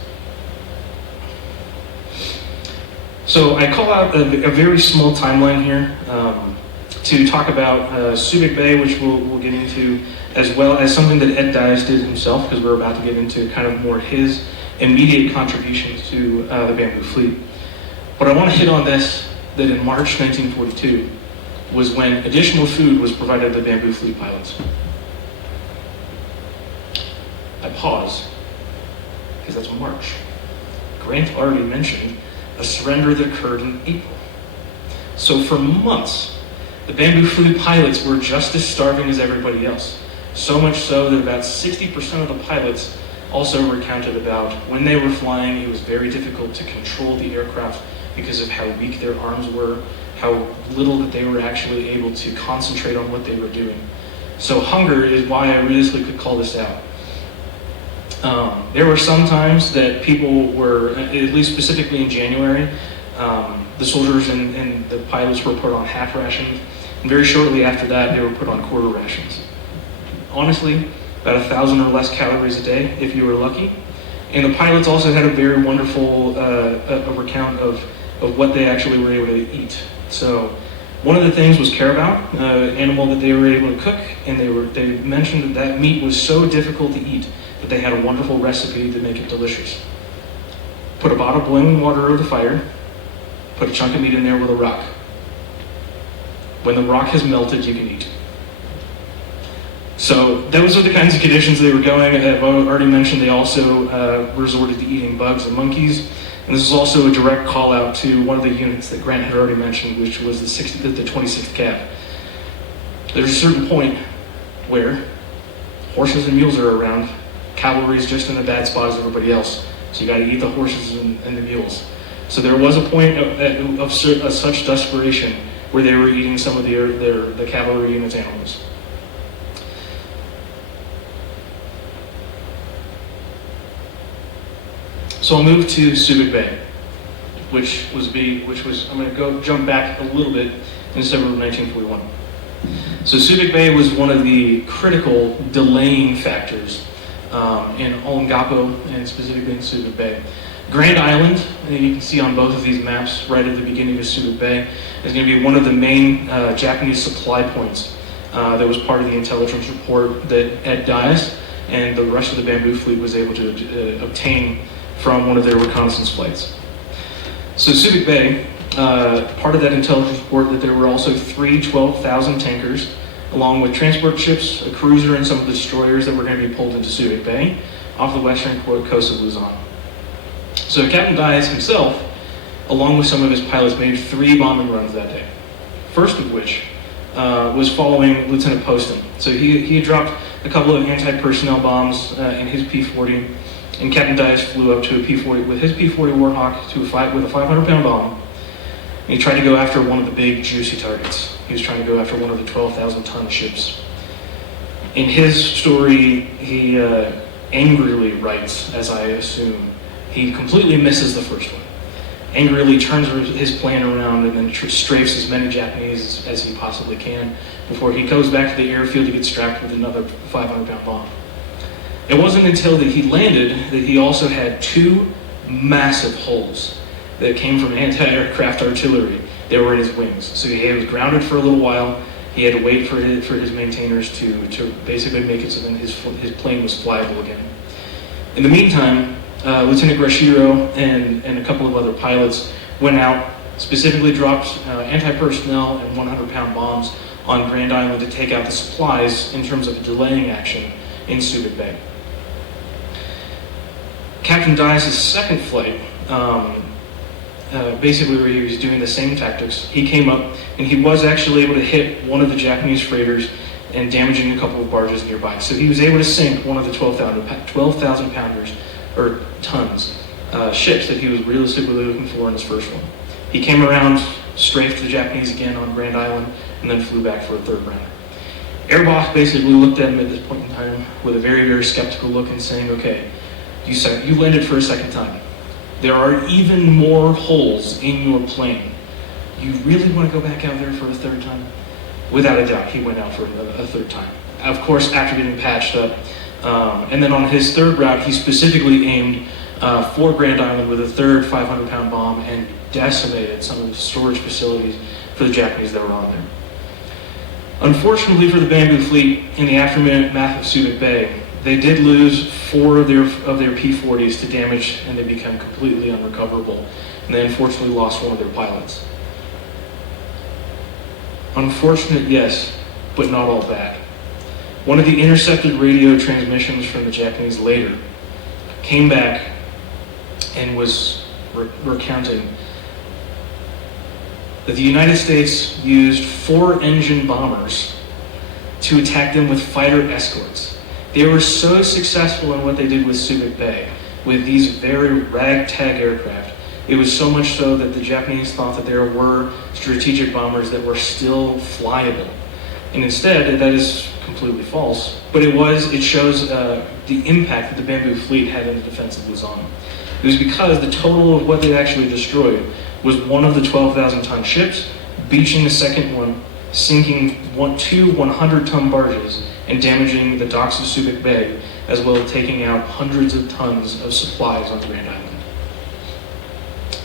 So I call out a very small timeline here to talk about Subic Bay, which we'll get into, as well as something that Ed Dias did himself, because we're about to get into kind of more his immediate contributions to the Bamboo fleet. But I want to hit on this, that in March 1942 was when additional food was provided to the Bamboo fleet pilots. I pause, because that's March. Grant already mentioned a surrender that occurred in April. So for months, the Bamboo fleet pilots were just as starving as everybody else. So much so that about 60% of the pilots also recounted about when they were flying, it was very difficult to control the aircraft because of how weak their arms were, how little that they were actually able to concentrate on what they were doing. So hunger is why I realistically could call this out. There were some times that people were, at least specifically in January, the soldiers and the pilots were put on half rations, and very shortly after that, they were put on quarter rations. Honestly, about 1,000 or less calories a day, if you were lucky. And the pilots also had a very wonderful recount of what they actually were able to eat. So one of the things was carabao, animal that they were able to cook, and they mentioned that meat was so difficult to eat that they had a wonderful recipe to make it delicious. Put a bottle of boiling water over the fire, put a chunk of meat in there with a rock. When the rock has melted, you can eat. So those are the kinds of conditions they were going. I've already mentioned they also resorted to eating bugs and monkeys. And this is also a direct call out to one of the units that Grant had already mentioned, which was the 26th Cav. There's a certain point where horses and mules are around. Cavalry is just in a bad spot as everybody else. So you got to eat the horses and the mules. So there was a point of such desperation where they were eating some of the cavalry unit's animals. So I'll move to Subic Bay, which was I'm going to jump back a little bit in December of 1941. So Subic Bay was one of the critical delaying factors in Olongapo and specifically in Subic Bay. Grand Island, you can see on both of these maps right at the beginning of Subic Bay, is going to be one of the main Japanese supply points that was part of the intelligence report that Ed Dyess and the rest of the Bamboo Fleet was able to obtain from one of their reconnaissance flights. So Subic Bay, part of that intelligence report that there were also 3 12,000 tankers, along with transport ships, a cruiser, and some of the destroyers that were going to be pulled into Subic Bay off the western coast of Luzon. So Captain Dyess himself, along with some of his pilots, made 3 bombing runs that day. First of which was following Lieutenant Poston. So he had dropped a couple of anti-personnel bombs in his P-40, and Captain Dyess flew up to a P-40 with his P-40 Warhawk to a fight with a 500-pound bomb. And he tried to go after one of the big, juicy targets. He was trying to go after one of the 12,000-ton ships. In his story, he angrily writes, as I assume, he completely misses the first one. Angrily turns his plane around and then strafes as many Japanese as he possibly can before he goes back to the airfield to get strapped with another 500-pound bomb. It wasn't until that he landed that he also had 2 massive holes that came from anti-aircraft artillery that were in his wings. So he was grounded for a little while. He had to wait for his maintainers to basically make it so then his plane was flyable again. In the meantime, Lieutenant Grashiro and a couple of other pilots went out, specifically dropped anti-personnel and 100-pound bombs on Grand Island to take out the supplies in terms of a delaying action in Subic Bay. Captain Dyess' second flight, basically where he was doing the same tactics, he came up and he was actually able to hit one of the Japanese freighters and damaging a couple of barges nearby. So he was able to sink one of the 12,000 pounders, or tons, ships that he was realistically looking for in his first one. He came around, strafed the Japanese again on Grand Island, and then flew back for a third round. Airboss basically looked at him at this point in time with a very, very skeptical look and saying, okay, you landed for a second time. There are even more holes in your plane. You really want to go back out there for a third time? Without a doubt, he went out for a third time. Of course, after getting patched up. And then on his third route, he specifically aimed for Grand Island with a third 500-pound bomb and decimated some of the storage facilities for the Japanese that were on there. Unfortunately for the Bamboo Fleet, in the aftermath of Subic Bay, they did lose 4 of their P-40s to damage, and they became completely unrecoverable. And they unfortunately lost one of their pilots. Unfortunate, yes, but not all bad. One of the intercepted radio transmissions from the Japanese later came back and was recounting that the United States used 4-engine bombers to attack them with fighter escorts. They were so successful in what they did with Subic Bay, with these very ragtag aircraft. It was so much so that the Japanese thought that there were strategic bombers that were still flyable. And instead, that is completely false, but it shows the impact that the Bamboo Fleet had in the defense of Luzon. It was because the total of what they actually destroyed was one of the 12,000-ton ships, beaching the second one, sinking 2 100-ton barges, and damaging the docks of Subic Bay, as well as taking out hundreds of tons of supplies on Grand Island.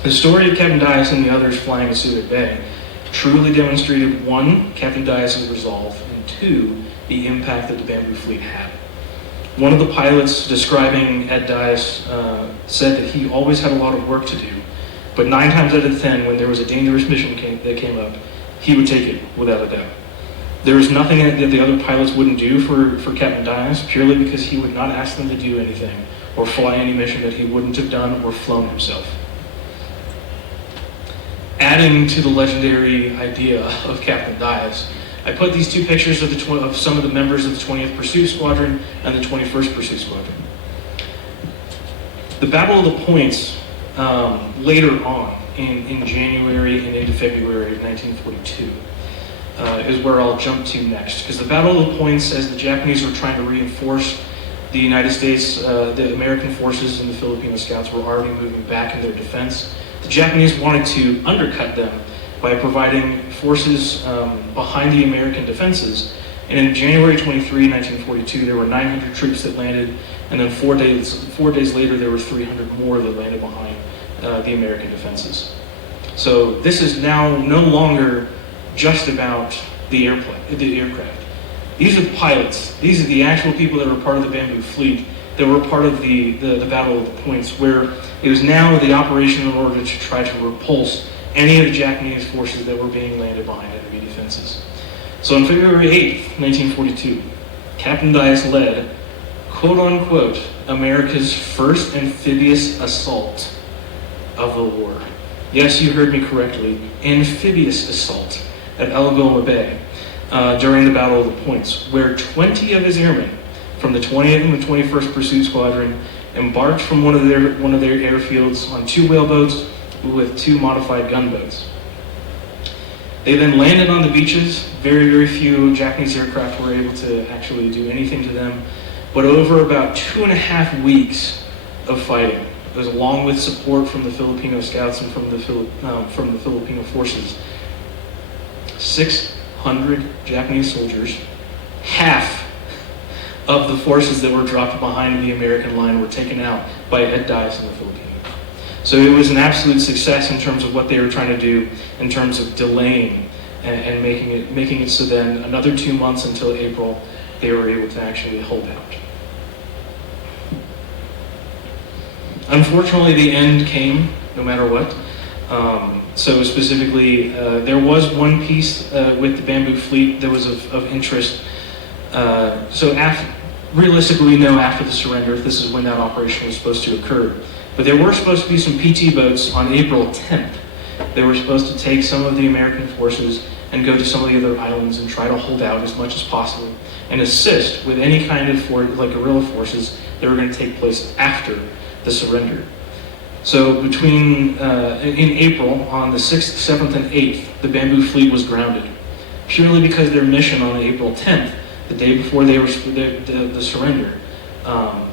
The story of Captain Dyess and the others flying at Subic Bay truly demonstrated, 1, Captain Dyess' resolve, and 2, the impact that the Bamboo Fleet had. One of the pilots describing Ed Dyess said that he always had a lot of work to do, but 9 times out of 10, when there was a dangerous mission that came up, he would take it without a doubt. There was nothing that the other pilots wouldn't do for Captain Dyess, purely because he would not ask them to do anything or fly any mission that he wouldn't have done or flown himself. Adding to the legendary idea of Captain Dyess, I put these 2 pictures of some of the members of the 20th Pursuit Squadron and the 21st Pursuit Squadron. The Battle of the Points, later on, in January and into February of 1942, is where I'll jump to next. Because the Battle of the Points, as the Japanese were trying to reinforce the United States, the American forces and the Filipino scouts were already moving back in their defense. The Japanese wanted to undercut them by providing forces behind the American defenses And in January 23, 1942, there were 900 troops that landed, and then 4 days later, there were 300 more that landed behind the American defenses. So this is now no longer just about the aircraft. These are the pilots. These are the actual people that were part of the Bamboo Fleet that were part of the Battle of the Points, where it was now the operation in order to try to repulse any of the Japanese forces that were being landed behind enemy defenses. So on February 8th, 1942, Captain Dias led, quote-unquote, America's first amphibious assault of the war. Yes, you heard me correctly, amphibious assault at Algoma Bay during the Battle of the Points, where 20 of his airmen from the 20th and the 21st Pursuit Squadron embarked from one of their airfields on 2 whaleboats with 2 modified gunboats. They then landed on the beaches. Very, very few Japanese aircraft were able to actually do anything to them. But over about 2.5 weeks of fighting, it was along with support from the Filipino scouts and from the Filipino forces, 600 Japanese soldiers, half of the forces that were dropped behind the American line, were taken out by Ed Dias and the Filipinos. So it was an absolute success in terms of what they were trying to do, in terms of delaying and making it so then another 2 months until April, they were able to actually hold out. Unfortunately, the end came no matter what. So specifically, there was one piece with the Bamboo Fleet that was of interest. Realistically, we know after the surrender, if this is when that operation was supposed to occur. But there were supposed to be some PT boats on April 10th. They were supposed to take some of the American forces and go to some of the other islands and try to hold out as much as possible and assist with any kind of guerrilla forces that were going to take place after the surrender. So in April, on the 6th, 7th, and 8th, the Bamboo Fleet was grounded, purely because their mission on April 10th, the day before they were the surrender,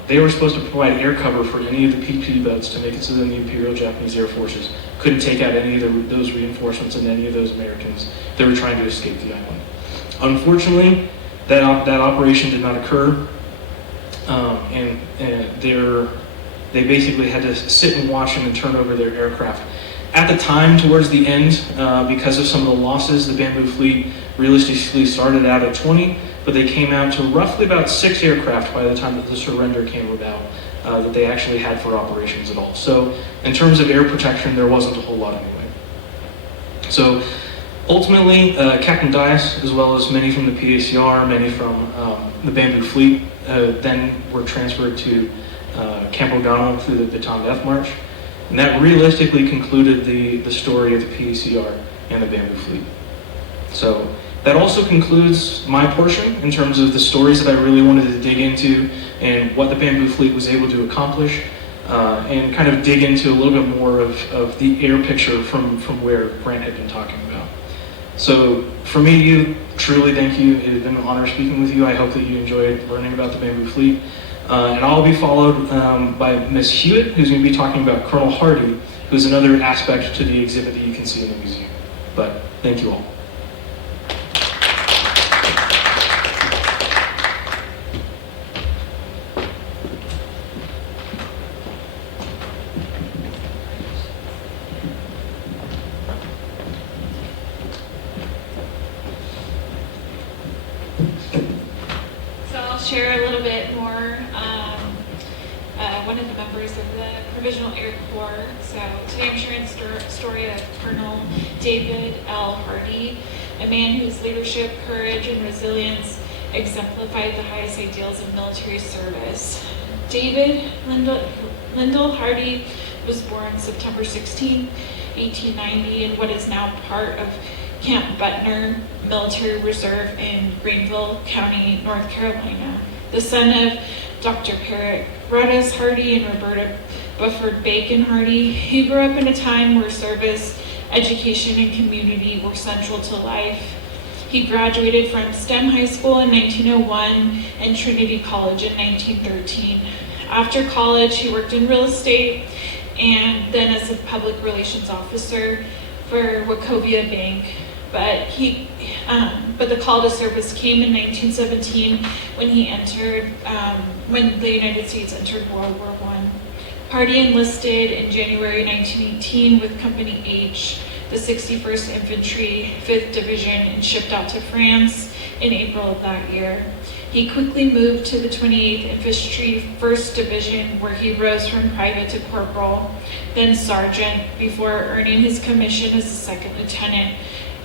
they were supposed to provide air cover for any of the PT boats to make it so that the Imperial Japanese Air Forces couldn't take out any of those reinforcements and any of those Americans that were trying to escape the island. Unfortunately, that operation did not occur, and they basically had to sit and watch them and turn over their aircraft. At the time, towards the end, because of some of the losses, the Bamboo Fleet realistically started out at 20, but they came out to roughly about 6 aircraft by the time that the surrender came about that they actually had for operations at all. So in terms of air protection, there wasn't a whole lot anyway. So ultimately, Captain Dias, as well as many from the PACR, many from the Bamboo Fleet, then were transferred to Camp O'Donnell through the Bataan Death March. And that realistically concluded the story of the PACR and the Bamboo Fleet. So that also concludes my portion in terms of the stories that I really wanted to dig into and what the Bamboo Fleet was able to accomplish, and kind of dig into a little bit more of the air picture from where Grant had been talking about. So for me, you truly thank you. It has been an honor speaking with you. I hope that you enjoyed learning about the Bamboo Fleet. And I'll be followed by Ms. Hewitt, who's going to be talking about Colonel Hardee, who's another aspect to the exhibit that you can see in the museum. But thank you all. Share a little bit more. One of the members of the Provisional Air Corps. So today I'm sharing the story of Colonel David L. Hardee, a man whose leadership, courage, and resilience exemplified the highest ideals of military service. David Lyndall Hardee was born September 16, 1890 in what is now part of Camp Butner Military Reserve in Greenville County, North Carolina. The son of Dr. Paradis Hardee and Roberta Bufford Bacon Hardee, he grew up in a time where service, education, and community were central to life. He graduated from STEM High School in 1901 and Trinity College in 1913. After college, he worked in real estate and then as a public relations officer for Wachovia Bank. but the call to service came in 1917 when when the United States entered World War I. Hardee enlisted in January 1918 with Company H, the 61st Infantry, 5th Division, and shipped out to France in April of that year. He quickly moved to the 28th Infantry 1st Division, where he rose from private to corporal, then sergeant, before earning his commission as a second lieutenant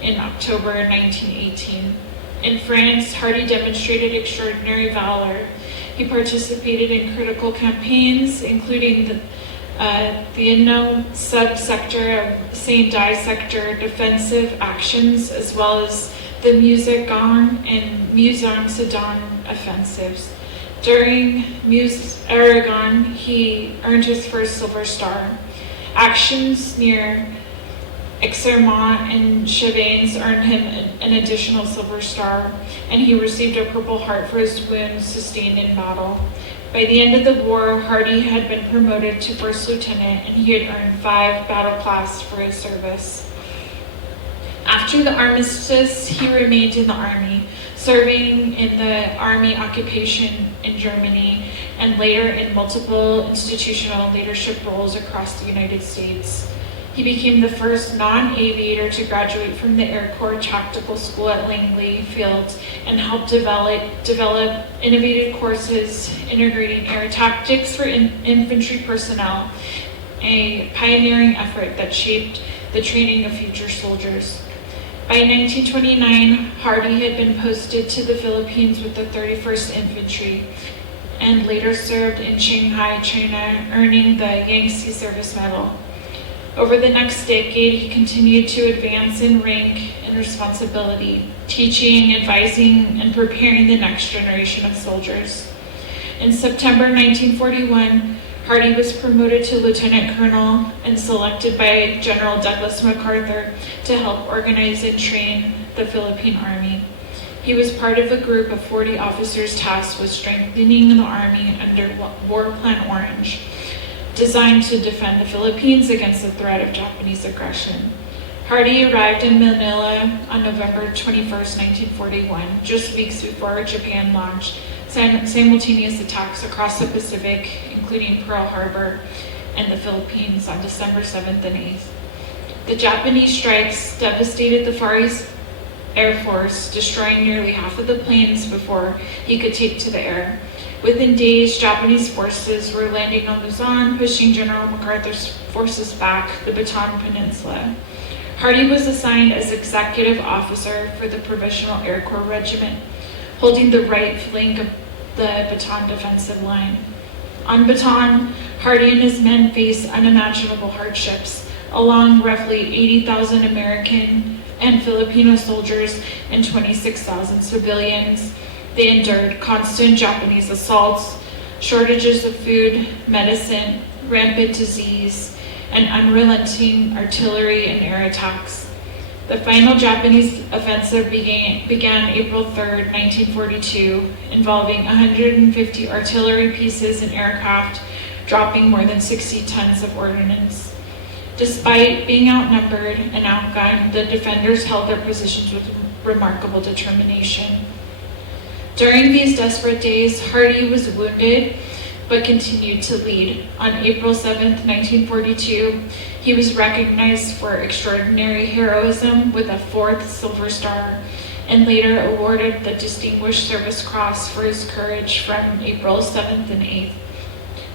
in October 1918. In France, Hardee demonstrated extraordinary valor. He participated in critical campaigns, including the Indo subsector of Saint-Dye sector defensive actions, as well as the Musagong and Musang-Sedan offensives. During Aragon, he earned his first Silver Star. Actions near Aix-Armand and Chevannes earned him an additional Silver Star, and he received a Purple Heart for his wounds sustained in battle. By the end of the war, Hardee had been promoted to first lieutenant, and he had earned 5 battle classes for his service. After the armistice, he remained in the Army, serving in the Army occupation in Germany, and later in multiple institutional leadership roles across the United States. He became the first non-aviator to graduate from the Air Corps Tactical School at Langley Field and helped develop innovative courses integrating air tactics for infantry personnel, a pioneering effort that shaped the training of future soldiers. By 1929, Hardee had been posted to the Philippines with the 31st Infantry and later served in Shanghai, China, earning the Yangtze Service Medal. Over the next decade, he continued to advance in rank and responsibility, teaching, advising, and preparing the next generation of soldiers. In September 1941, Hardee was promoted to lieutenant colonel and selected by General Douglas MacArthur to help organize and train the Philippine Army. He was part of a group of 40 officers tasked with strengthening the Army under War Plan Orange, designed to defend the Philippines against the threat of Japanese aggression. Hardee arrived in Manila on November 21, 1941, just weeks before Japan launched simultaneous attacks across the Pacific, including Pearl Harbor and the Philippines on December 7th and 8th. The Japanese strikes devastated the Far East Air Force, destroying nearly half of the planes before he could take to the air. Within days, Japanese forces were landing on Luzon, pushing General MacArthur's forces back the Bataan Peninsula. Hardee was assigned as executive officer for the Provisional Air Corps Regiment, holding the right flank of the Bataan defensive line. On Bataan, Hardee and his men faced unimaginable hardships, along roughly 80,000 American and Filipino soldiers and 26,000 civilians. They endured constant Japanese assaults, shortages of food, medicine, rampant disease, and unrelenting artillery and air attacks. The final Japanese offensive began April 3, 1942, involving 150 artillery pieces and aircraft, dropping more than 60 tons of ordnance. Despite being outnumbered and outgunned, the defenders held their positions with remarkable determination. During these desperate days, Hardee was wounded but continued to lead. On April 7, 1942, he was recognized for extraordinary heroism with a 4th Silver Star and later awarded the Distinguished Service Cross for his courage from April 7th and 8th.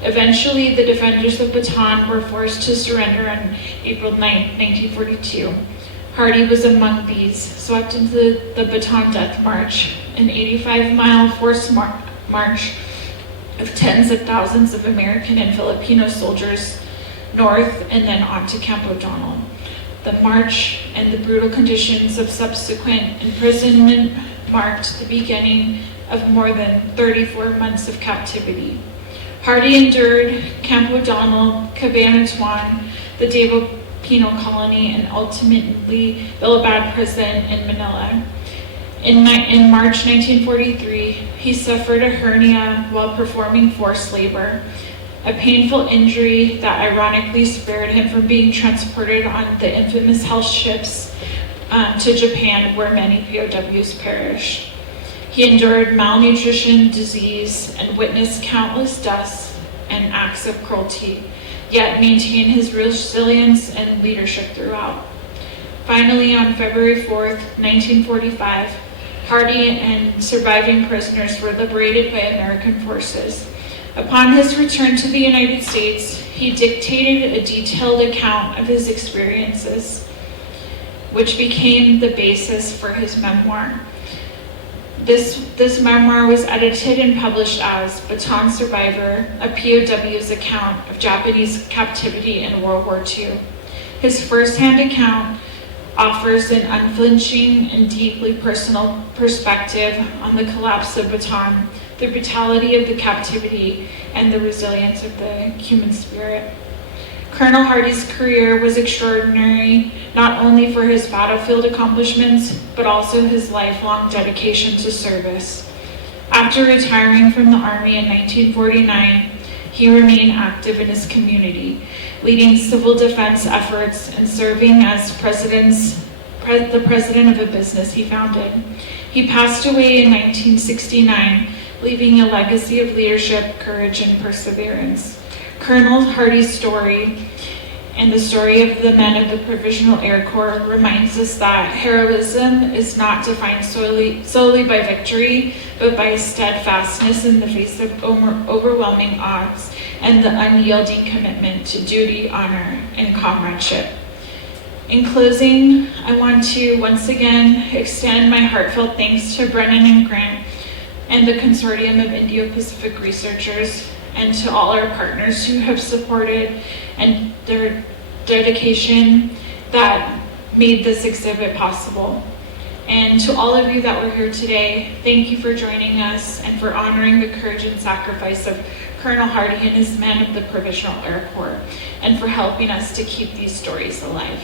Eventually, the defenders of Bataan were forced to surrender on April 9, 1942. Hardee was among these, swept into the Bataan Death March, an 85-mile forced march of tens of thousands of American and Filipino soldiers north and then on to Camp O'Donnell. The march and the brutal conditions of subsequent imprisonment marked the beginning of more than 34 months of captivity. Hardee endured Camp O'Donnell, Cabanatuan, the Davao Penal Colony, and ultimately Bilibid Prison in Manila. In March 1943, he suffered a hernia while performing forced labor, a painful injury that ironically spared him from being transported on the infamous health ships to Japan, where many POWs perished. He endured malnutrition, disease, and witnessed countless deaths and acts of cruelty, yet maintained his resilience and leadership throughout. Finally, on February 4th, 1945, Hardee and surviving prisoners were liberated by American forces. Upon his return to the United States, he dictated a detailed account of his experiences, which became the basis for his memoir. This memoir was edited and published as Bataan Survivor, a POW's account of Japanese captivity in World War II. His firsthand account offers an unflinching and deeply personal perspective on the collapse of Bataan, the brutality of the captivity, and the resilience of the human spirit. Colonel Hardee's career was extraordinary, not only for his battlefield accomplishments, but also his lifelong dedication to service. After retiring from the Army in 1949, he remained active in his community, leading civil defense efforts and serving as the president of a business he founded. He passed away in 1969, leaving a legacy of leadership, courage, and perseverance. Colonel Hardee's story and the story of the men of the Provisional Air Corps reminds us that heroism is not defined solely by victory, but by steadfastness in the face of overwhelming odds and the unyielding commitment to duty, honor, and comradeship. In closing, I want to once again extend my heartfelt thanks to Brennan and Grant and the Consortium of Indo-Pacific Researchers, and to all our partners who have supported and their dedication that made this exhibit possible. And to all of you that were here today, thank you for joining us and for honoring the courage and sacrifice of Colonel Hardee and his men of the Provisional Air Corps, and for helping us to keep these stories alive.